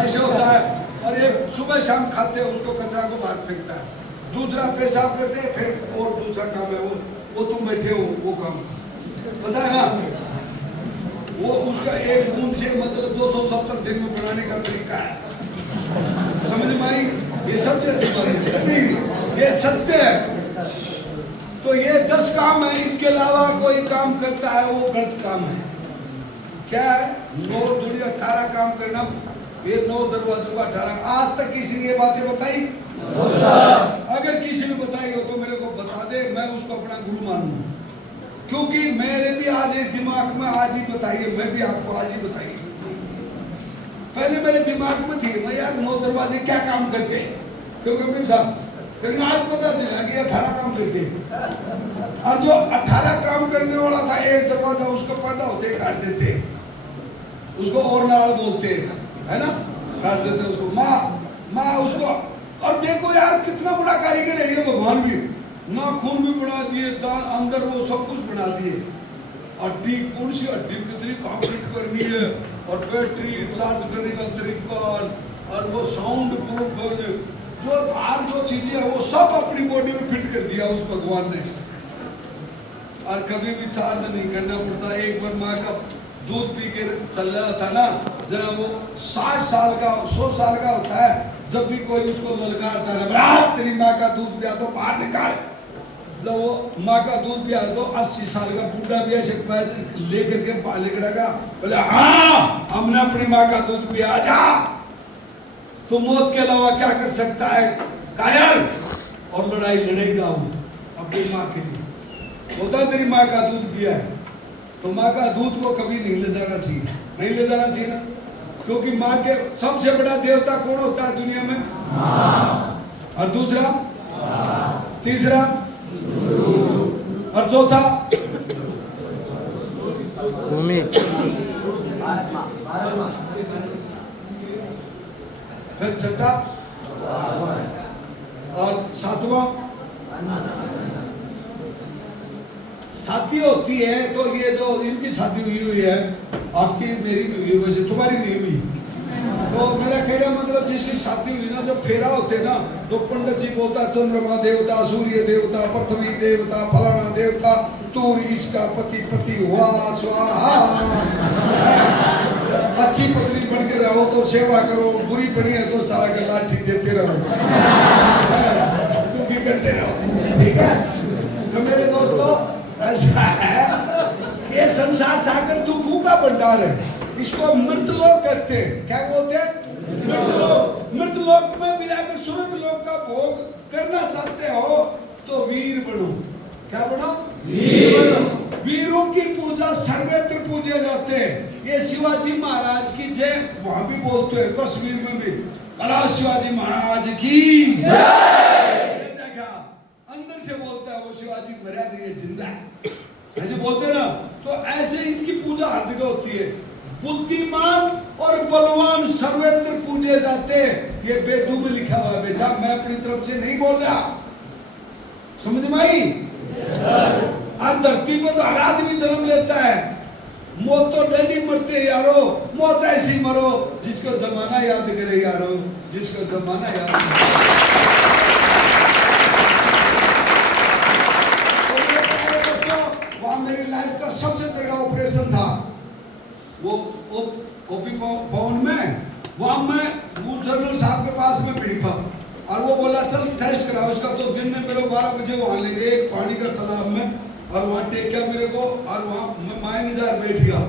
ऐसा होता है, और एक सुबह शाम खाते हैं उसको, कचरा को बाहर फेंकता है। दूसरा पेशाब करते हैं, फिर और दूसरा काम है वो तुम बैठे हो वो काम पता है ना? वो उसका एक बूंद से मतलब 270 दिन में बनाने का तरीका है। समझ में आई? ये सबसे अच्छी बात है, ये सत्य है। तो ये 10 काम है, इसके अलावा कोई काम करता है वो गलत काम है। क्या है? 9 दूनी 18 काम करना, ये 9 दरवाजों का 18। आज तक किसी ने ये बातें बताई? अगर किसी ने बताई हो तो मेरे को बता दे, मैं उसको अपना गुरु मानूं। क्योंकि मेरे भी आज दिमाग में आज ही बताइए, मैं भी आपको आज ही बताइए। पहले मेरे दिमाग में थी मैं यार 9 दरवाजे क्या काम करते हैं, क्योंकि मेरे साहब लेकिन आज पता चला कि 18 काम करते हैं। और जो 18 काम करने वाला था एक दरवाजा उसको पैदा होते काट देते, उसको और नाल बोलते है ना, काट देते उसको माँ उसको। और देखो यार कितना बड़ा कारीगर है ये भगवान भी, नाखून भी बना दिए, अंदर वो सब कुछ बना दिए, हड्डी कौन सी हड्डी कितनी काम फिट करनी है, और बैटरी चार्ज करने का तरीका, और वो साउंड प्रूफ, जो बाहर जो चीजें है वो सब अपनी बॉडी में फिट कर दिया उस भगवान ने। और कभी भी चार्ज नहीं करना पड़ता। एक बार माँ का दूध पी के चल रहा था ना, जरा वो 60 साल का 100 साल का होता है, जब भी कोई उसको ललकारता है रात तेरी माँ का दूध पिया तो बाहर निकाल, जब वो माँ का दूध पिया तो 80 साल का बूढ़ा भी ऐसे लेकर के बाहर लेकर बोले हाँ हमने अपनी माँ का दूध पिया, जा तो मौत के अलावा क्या कर सकता है कायर, और लड़ाई लड़ेगा वो अपनी माँ के लिए। होता तेरी माँ का दूध पिया है तो माँ का दूध को कभी नहीं ले जाना चाहिए, नहीं ले जाना चाहिए ना, क्योंकि माँ के सबसे बड़ा देवता कौन होता है दुनिया में, और दूसरा, तीसरा और चौथा भूमि, फिर छठा और सातवां शादी होती है। तो ये जो इनकी शादी हुई है, आपकी मेरी भी हुई, वैसे तुम्हारी नहीं हुई, तो मेरा कहना मतलब जिसकी शादी हुई ना, जब फेरा होते ना तो पंडित जी बोलता चंद्रमा देवता, सूर्य देवता, पृथ्वी देवता, फलाना देवता, तू इसका पति पति हुआ स्वाहा, अच्छी पत्नी बन के रहो तो सेवा करो, बुरी बनी है तो सारा का लाठी देते रहो, तुम भी करते रहो, ठीक है। तो मेरे दोस्तों ऐसा है, ये संसार सागर दुखों का भंडार है, इसको मृतलोक कहते हैं। क्या बोलते हैं? मृतलोक। मृतलोक में भी अगर स्वर्ग लोक का भोग करना चाहते हो तो वीर बनो। क्या बनो? वीर बनो। वीरों की पूजा सर्वत्र पूजे जाते हैं। ये शिवाजी महाराज की जय वहां भी बोलते हैं, कश्मीर में भी, अला शिवाजी महाराज की जय। देखा अंदर से बोलता है वो शिवाजी मरा नहीं है, जिंदा है, ऐसे बोलते ना। तो ऐसे इसकी पूजा हर जगह होती है। बुद्धिमान और बलवान सर्वत्र पूजे जाते हैं, ये वेदों में लिखा हुआ है बेटा, मैं अपनी तरफ से नहीं बोल रहा, समझ में आई? आज धरती में तो हर आदमी जन्म लेता है, मौत तो डेली मरते यारो, मौत ऐसी मरो जिसको जमाना याद करे यारो, जिसको जमाना याद करे। वहां मेरी लाइफ का सबसे तगड़ा ऑपरेशन था, वो ओपी भवन में, वहां मैं मूलसरनल साहब के पास में बैठा और वो बोला चल टेस्ट कराओ इसका। तो दिन में मेरे 12 बजे वहां ले गए एक पानी का तालाब में, और वहां टेक किया मेरे को, और वहां माए निजार बैठ गया,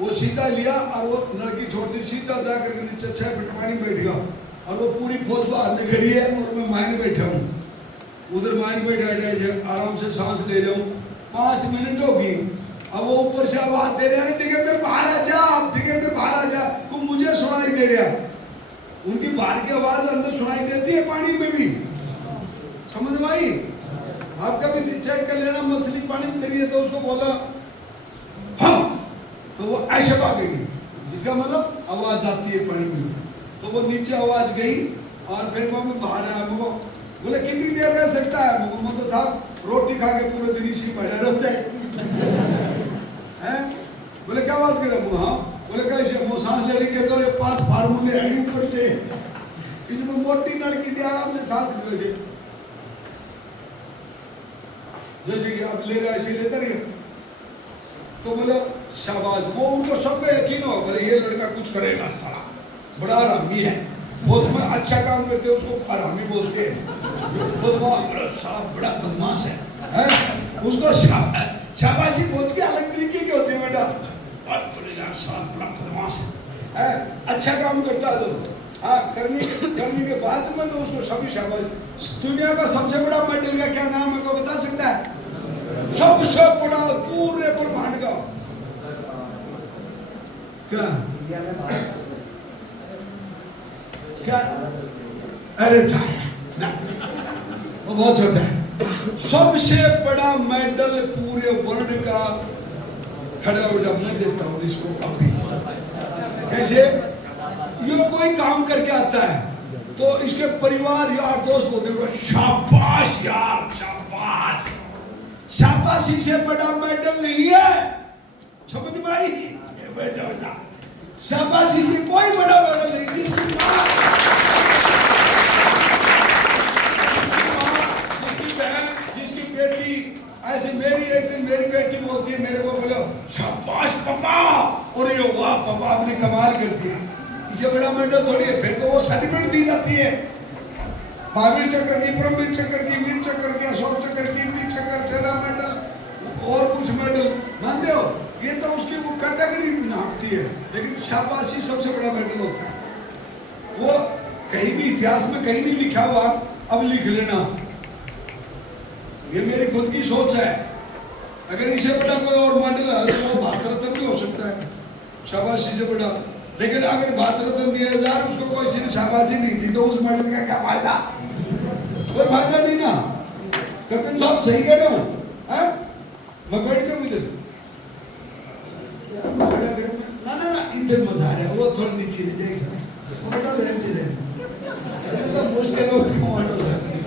वो सीधा लिया और वो लड़की छोटी सीधा जाकर के नीचे 6 फीट पानी बैठ गया, और वो पूरी फौज बाहर निकली है और मैं मायने बैठा हूँ उधर, मायने बैठा आराम से सांस ले रहा हूँ। 5 मिनट होगी, अब वो ऊपर से आवाज दे रहे हैं दिगंबर बाहर आ जा, दिगंबर बाहर आ जा, तो मुझे सुनाई दे रहा, उनकी बाहर की आवाज अंदर सुनाई देती है पानी में भी, समझ में आई? आप कभी चेक कर लेना, मछली पानी में चली है तो उसको बोला हाँ, तो वो ऐसे भागेगी, इसका मतलब आवाज आती है पानी में, तो वो नीचे आवाज गई और फिर वो बाहर आया। वो बोले कितनी देर रह सकता है? मतलब साहब रोटी खा के पूरे दिन इसी में रह जाए हैं? बोले क्या बात कर रहे हो? हाँ। बोले कैसे? वो सांस लेने के तो ये 5 फार्मूले हैं ऊपर से, इसमें मोटी नलकी थी, आराम से सांस ले, जैसे कि आप ले रहे ऐसे लेते रहिए। तो बोले शाबाश, वो उनको सबको यकीन हो बोले ये लड़का कुछ करेगा, साला बड़ा हरामी है, वो तुम्हें अच्छा काम करते हैं उसको हरामी बोलते हैं, वो साला बड़ा बदमाश है, उसको शाबाशी बोझ के अलग तरीके की होती है बेटा, यार साला बड़ा बदमाश है, अच्छा काम करता है तो हाँ करने के बाद में तो उसको सभी शाबाश। दुनिया का सबसे बड़ा मेडल का क्या नाम है, को बता सकता है? सबसे बड़ा पूरे ब्रह्मांड का क्या? क्या? अरे जाया ना, वो बहुत छोटा है। सबसे बड़ा मेडल पूरे वर्ल्ड का खड़ा हो जा, मैं देता हूँ इसको अभी। कैसे? ये कोई काम करके आता है तो इसके परिवार यार दोस्त बोलते हैं शाबाश यार शाबाश। शाबाशी से बड़ा मेडल नहीं है, समझ में आई? शाबाशी से कोई बड़ा मेडल नहीं। जिसकी माँ, जिसकी बहन, जिसकी बेटी, ऐसे मेरी एक दिन मेरी बेटी बोलती है मेरे को, बोलो शाबाश पापा, और ये वाह पापा आपने कमाल कर दिया। इसे बड़ा मेडल थोड़ी है, फिर तो वो सर्टिफिकेट दी जाती है, महावीर चक्र की, परमवीर चक्र की, वीर चक्र की, अशोक चक्र, कीर्ति चक्र, सेना मेडल और कुछ मेडल मानते हो। ये तो उसकी वो कैटेगरी नापती है, लेकिन शाबाशी सबसे बड़ा मेडल होता है। वो कहीं भी इतिहास में कहीं नहीं लिखा हुआ, अब लिख लेना। ये मेरी खुद की सोच है। अगर इसे बड़ा कोई और मेडल है तो वो भारत रत्न भी हो सकता है, शाबाशी से बड़ा। लेकिन अगर भारत रत्न 2000 उसको कोई सी शाबाशी नहीं दी तो उस मेडल का क्या फायदा? कोई फायदा नहीं ना। कैप्टन साहब सही कह रहे हो, हैं? मैं बैठ जाऊँ इधर? ना ना ना, इधर मजा आ रहा है, वो थोड़ा नीचे देख वो बता रहने दे। तो मुश्किल हो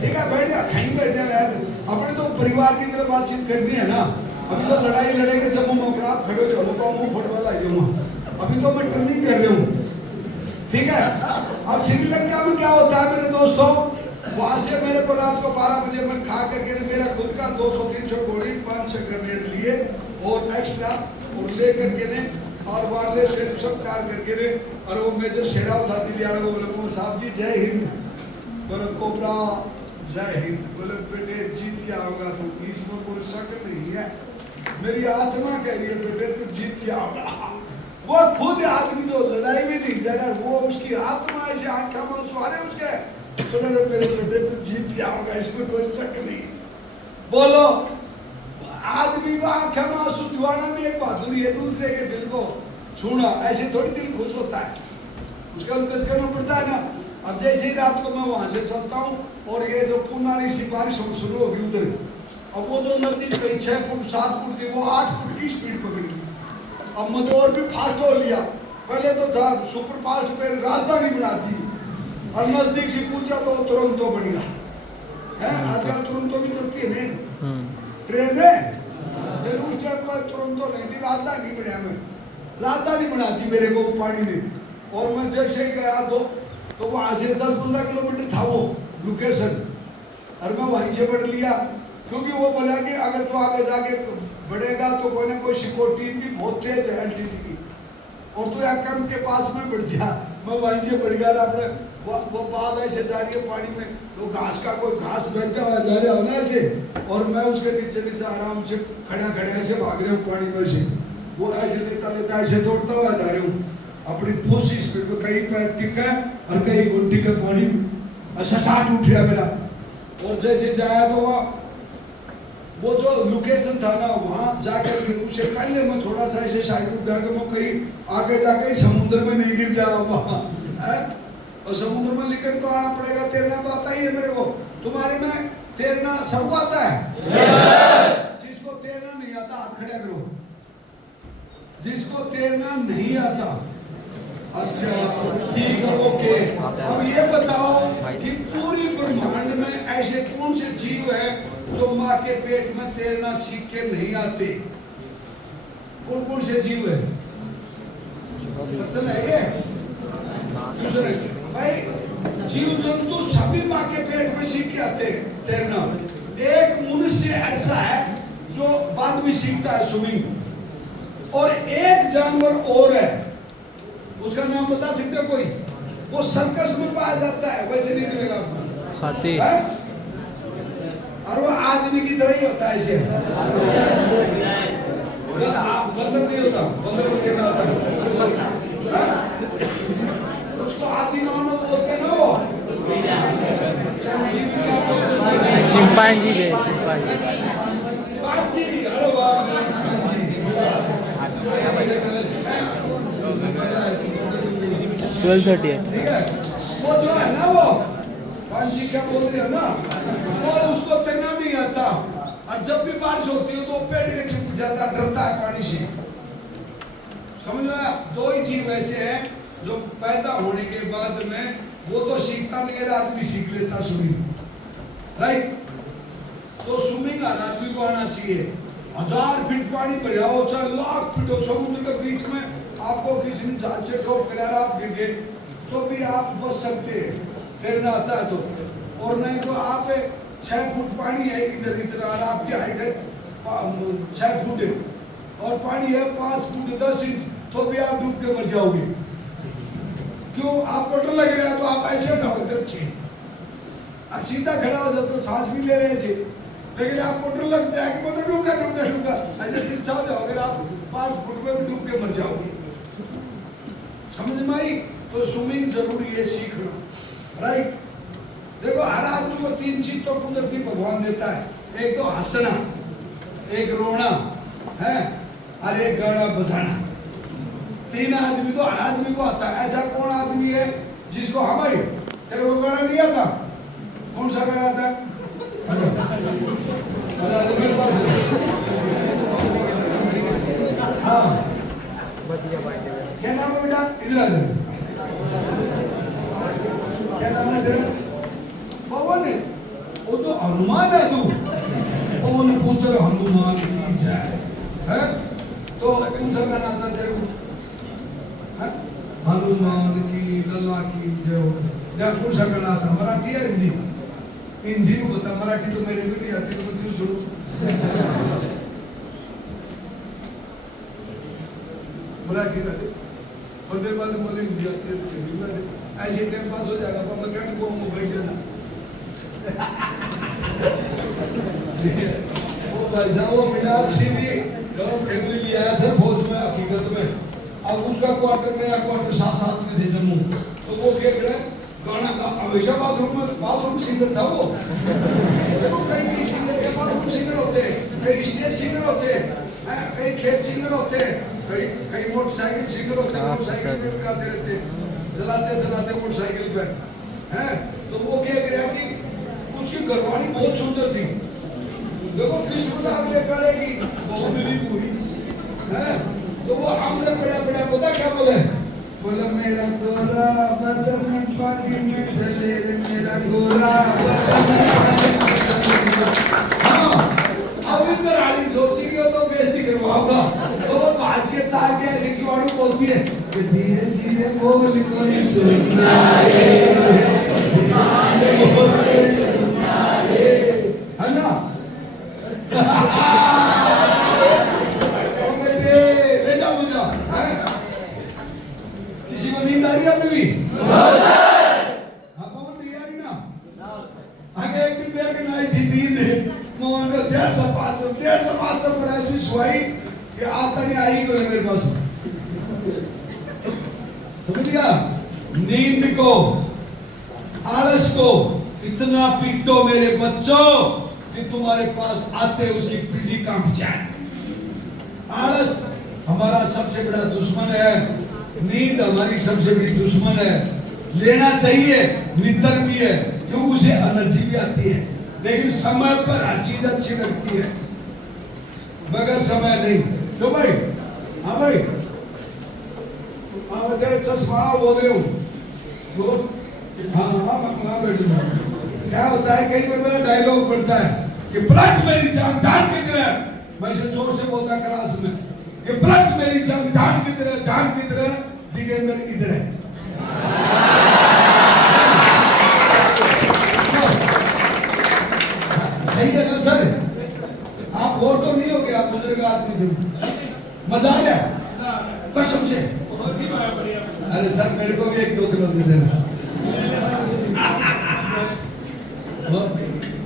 ठीक है, बैठ जा, कहीं बैठ जा यार। अपने तो परिवार की तरफ बातचीत करनी है ना। अभी तो लड़ाई लड़ेंगे जब हम अपने आप खड़े हो तो हम फुटबॉल आ जाऊंगा। अभी तो मैं ट्रेनिंग कर रहा हूँ, ठीक है। अब श्रीलंका में क्या होता है मेरे दोस्तों, वहां से मेरे को रात को 12 बजे मैं खा करके मेरा खुद का 200-300 गोली 5-6 ग्रेनेड लिए और एक्स्ट्रा और ले करके ने और वाले से सब कार करके ने, और वो मेजर शेरा उठा दिया। वो बोले साहब जी जय हिंद, बोले कोबरा जय हिंद, बोले बेटे जीत क्या होगा, तो इसमें कोई शक नहीं है, मेरी आत्मा कह रही है बेटे तू जीत क्या होगा। वो खुद आदमी तो लड़ाई में नहीं जा रहा, वो उसकी आत्मा ऐसे आंखों में आंसू आ रहे उसके, तो मेरे बेटे तू जीत क्या होगा, इसमें कोई शक नहीं। बोलो आदमी को आंखों में आंसू दिवाना भी एक बहादुरी है, दूसरे के दिल को छूना ऐसे थोड़ी दिल खुश होता है, उसका उल्कस करना पड़ता है ना। अब जैसे ही रात को मैं वहां से चलता हूँ और ये जो पुनाली सी बारिश शुरू होगी उधर, अब वो जो नदी कहीं 6 फुट 7 फुट थी वो 8 फुट की स्पीड पकड़ी। अब मदोर भी फास्ट हो लिया, पहले तो था सुपर फास्ट पे राजधानी बना दी और नजदीक से पूछा तो तुरंतो बन गया है। आजकल तुरंतो भी चलती है ना ट्रेन है, उस टाइम पर तुरंतो नहीं थी, राजधानी बढ़िया में राजधानी बना दी मेरे को पानी ने। और मैं जैसे ही गया तो वहां से 10-15 किलोमीटर था वो लोकेशन, और मैं वहीं से बढ़ लिया क्योंकि वो बोला कि अगर तो आगे जाके बढ़ेगा तो कोई ना कोई सिक्योरिटी भी बहुत तेज है एलटीटी की, और तो यहाँ कैंप के पास में बढ़ जा। मैं वहीं से बढ़ गया अपने, वो बाल ऐसे जा रही है पानी में, तो घास का कोई घास बहता हुआ जा रहा है ना ऐसे, और मैं उसके नीचे नीचे आराम से खड़ा ऐसे भाग रहा हूँ पानी में से, वो ऐसे लेता ऐसे दौड़ता हुआ जा रहा हूँ अपनी फुल स्पीड में, कहीं पैर टिका और कहीं घुंटी का पानी अच्छा साठ उठ गया मेरा। और जैसे जाया तो वो जो लोकेशन था ना वहाँ जाकर के उसे पहले मैं थोड़ा सा ऐसे साइड उठ जाकर मैं कहीं आगे जाके समुद्र में नहीं गिर जा वहाँ, और समुद्र में निकल तो आना पड़ेगा, तैरना तो आता ही है मेरे को। तुम्हारे में तैरना सबको आता है? जिसको तैरना नहीं आता हाथ खड़ा करो, जिसको तैरना नहीं आता। अच्छा ठीक है ओके। अब ये बताओ कि पूरी ब्रह्मांड में ऐसे कौन से जीव है जो माँ के पेट में तैरना सीख के नहीं आते? कौन कौन से जीव है? है ये दूसरे भाई जीव जंतु सभी माँ के पेट में सीख के आते हैं तैरना। एक मनुष्य ऐसा है जो बाद में सीखता है स्विमिंग, और एक जानवर और है, उसका नाम बता सकते हो कोई? वो सर्कस में पाया जाता है, वैसे नहीं मिलेगा आपको। हाथी। और वो आदमी की तरह ही होता है ऐसे, बंदर नहीं होता, बंदर को कहना होता है, उसको आदि मानव बोलते हैं ना। वो चिंपांजी है, चिंपांजी। अरे वाह 12:38। ठीक है। वो जो है ना वो पांची क्या बोल रहे हो ना, वो उसको तैरना नहीं आता, और जब भी बारिश होती है तो वो पेड़ के छुप जाता, डरता है पानी से। समझ में आया? दो ही चीज वैसे है जो पैदा होने के बाद में वो तो सीखता नहीं है, आदमी सीख लेता स्विमिंग, राइट? तो स्विमिंग हर आदमी को आना चाहिए। 1000 फीट पानी भरा हो चाहे लाख फीट हो, समुद्र के बीच में आपको किसी ने जाल से ठोक कर आप गिर गए तो भी आप बच सकते हैं, तैरना आता है तो। और नहीं तो आप 6 फुट पानी है इधर इतना, और आपकी हाइट है 6 फुट है, और पानी है 5 फुट 10 इंच, तो भी आप डूब के मर जाओगे। क्यों? आपको डर लग रहा है तो आप ऐसे ढोकर छे, सीधा खड़ा हो जाओ तो सांस भी ले रहे थे, लेकिन आपको डर लगता है कि मैं तो डूबगा डूबगा डूबगा, ऐसे तिरछा हो जाओगे, आप 5 फुट में भी डूब के मर जाओगे। समझ में आई? तो स्विमिंग जरूरी है सीखना, राइट? देखो हर आदमी को 3 चीज तो कुदरती भगवान देता है, एक तो हंसना, एक रोना है, और एक गाना बजाना। 3 आदमी तो हर आदमी को आता है। ऐसा कौन आदमी है जिसको हाँ भाई तेरे को गाना नहीं आता? कौन सा गाना आता है? मेरे पास हाँ, क्या नाम है बेटा? इधर आ जाओ। क्या नाम है तेरा? पवन है। वो तो हनुमान है तू, पवन पुत्र हनुमान की जय है। तो कौन सा गाना आता तेरे को? हनुमान की लला की जय हो। कौन सा गाना आता? मराठी या हिंदी? हिंदी को बता, मराठी तो मेरे को नहीं आती, तो मुझे सुनो। मराठी ना दे, और देर बाद मुझे हिंदी आती है तो हिंदी ना दे, ऐसे टाइम पास हो जाएगा। पर मैं कहने को बैठ जाना। वो भाई साहब वो मीनाक्षी भी फैमिली लिया है सर फौज में, हकीकत में अब उसका क्वार्टर में या क्वार्टर साथ में थे जम्मू, तो वो क्या करे गाना का हमेशा बाथरूम सिंगर था वो। देखो कई सिंगर के बाथरूम सिंगर होते हैं, कई स्टेज सिंगर होते हैं, कई खेत सिंगर होते हैं, कई मोटरसाइकिल सिंगर होते हैं, मोटरसाइकिल पे भी गाते रहते हैं, चलाते चलाते मोटरसाइकिल पे हैं। तो वो क्या करे कि उसकी घरवाली बहुत सुंदर थी। देखो कृष्णदास ने करेगी बहुत मिली पूरी है, तो वो हमने बड़ा बड़ा पता क्या बोले? बोला मेरा गोरा बदन पानी में चले रे, मेरा गोरा बदन। हाँ, अब इधर आली सोची कि तो बेइज्जती करवाऊंगा, तो वो बाज के तार के ऐसे क्यों बोलती है कि धीरे धीरे बोल कोई सुनाए, है ना? किसी को नींद आ रही है अभी भी? हाँ पवन नहीं आ रही ना? आगे एक दिन मेरे को आई थी नींद, मोहन का देश पास पर ऐसी सोई कि आता नहीं आई को मेरे पास। समझ गया? नींद को, आलस को इतना पीटो मेरे बच्चों कि तुम्हारे पास आते उसकी पीढ़ी कांप जाए। आलस हमारा सबसे बड़ा दुश्मन है, नींद हमारी सबसे बड़ी दुश्मन है। लेना चाहिए, नितर भी है, क्योंकि उसे एनर्जी भी आती है, लेकिन समय पर हर चीज अच्छी लगती है, मगर समय नहीं। क्यों भाई? हाँ भाई, हाँ तेरे चश्मा बोल रहे हूँ। हाँ बैठो। क्या होता है कई बार मेरा डायलॉग पड़ता है कि पलट मेरी जान डांट की तरह, मैं इसे जोर से बोलता क्लास में कि पलट मेरी जान डांट की तरह दिगंबर इधर है। सही है ना सर? आप और तो नहीं हो गया, आप बुजुर्ग आदमी थे, मजा आ गया कसम से। अरे सर मेरे को भी 1-2 किलो दे देना।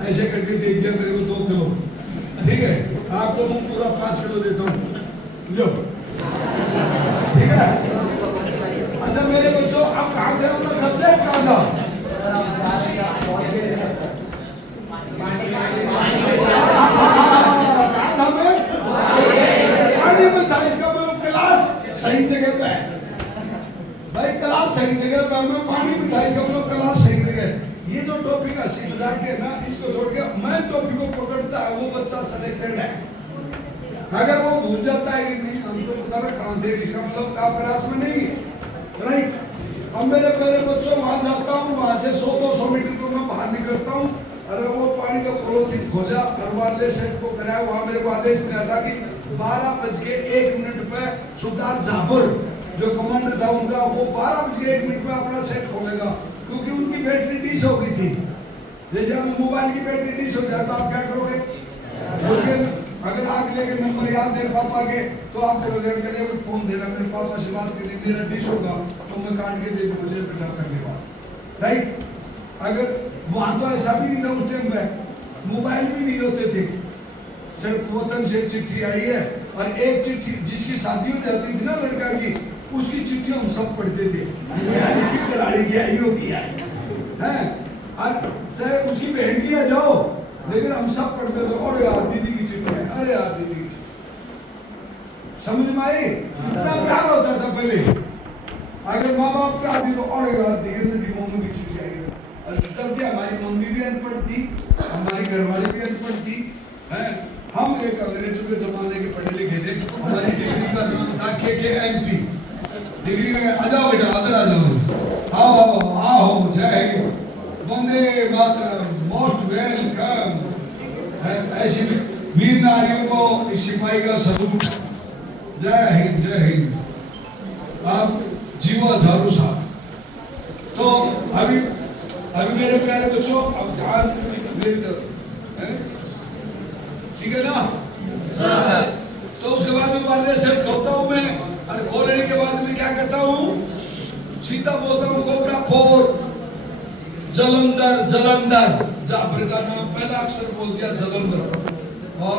ऐसे करके दे दिया मेरे को 2 किलो, ठीक है? आपको मैं पूरा 5 किलो देता हूँ, लो ठीक है? अच्छा मेरे बच्चों, आप कहाँ थे? अपना सब्जेक्ट कहाँ था? कहाँ था मैं? पानी में था। इसका मतलब क्लास सही जगह पे है भाई, क्लास सही जगह पे। मैं पानी में था, इसका टॉफी का सीट बजा के ना इसको छोड़ के मैं टॉफी को पकड़ता है, वो बच्चा सिलेक्टेड है। अगर वो भूल जाता है कि नहीं हम तो पता नहीं कहाँ थे, इसका मतलब आप क्लास में नहीं है, राइट। अब मेरे प्यारे बच्चों वहां जाता हूँ, वहां से 100-200 मीटर तो मैं बाहर निकलता हूँ। अरे वो पानी का पॉलिथीन खोला और वाले सेट को कराया, वहां मेरे को आदेश मिला था कि 12:01 पे सुल्तान जाफर जो कमांडर था उनका, वो 12:01 पे अपना सेट खोलेगा, क्योंकि उनकी बैटरी डिस हो गई थी। जैसे हम मोबाइल की बैटरी डिस हो जाए तो आप क्या करोगे? अगर आग लेके नंबर याद है पापा के, तो आप करोगे फोन देना, मेरे पापा से बात करनी, मेरा डिश होगा तो मैं काट के दे दूंगा बेटा करने बाद, राइट। अगर वहां तो ऐसा भी नहीं था, उस टाइम पे मोबाइल भी नहीं होते थे, सिर्फ वतन से चिट्ठी आई है, और एक चिट्ठी जिसकी शादी हो जाती थी ना लड़का की, उसकी चिट्ठी हम सब पढ़ते थे, इसकी खिलाड़ी की आई होगी है, और चाहे उसकी बहन की आ जाओ, लेकिन हम सब पढ़ते थे, अरे यार दीदी की चिट्ठी है, अरे यार दीदी की चिट्ठी। समझ में आई? इतना प्यार होता था पहले। अगर माँ बाप प्यार दी तो अरे यार दीदी मम्मी की चिट्ठी आई है। और जबकि हमारी मम्मी भी अनपढ़ थी, हमारी घरवाली भी अनपढ़ थी, हैं। हम एक अंग्रेजों के जमाने के पढ़े लिखे थे। हमारी डिग्री का नाम था KKMP। डिग्री में आ जाओ बेटा, अंदर आ जाओ, आओ आओ, जय हिंद, वंदे मातरम, मोस्ट वेलकम। ऐसी वीर नारियों को इस सिपाही का सलूट, जय हिंद जय हिंद। आप जीवा झारू साहब। तो अभी मेरे प्यारे बच्चों, अब ध्यान मेरी तरफ, ठीक है ना? तो उसके बाद में वाले से खोलता हूँ मैं, और खोलने के बाद में क्या करता हूँ, सीधा बोलता हूँ कोबरा 4 जलंधर। जाफर का नाम पहला अक्षर बोल दिया जलंधर, और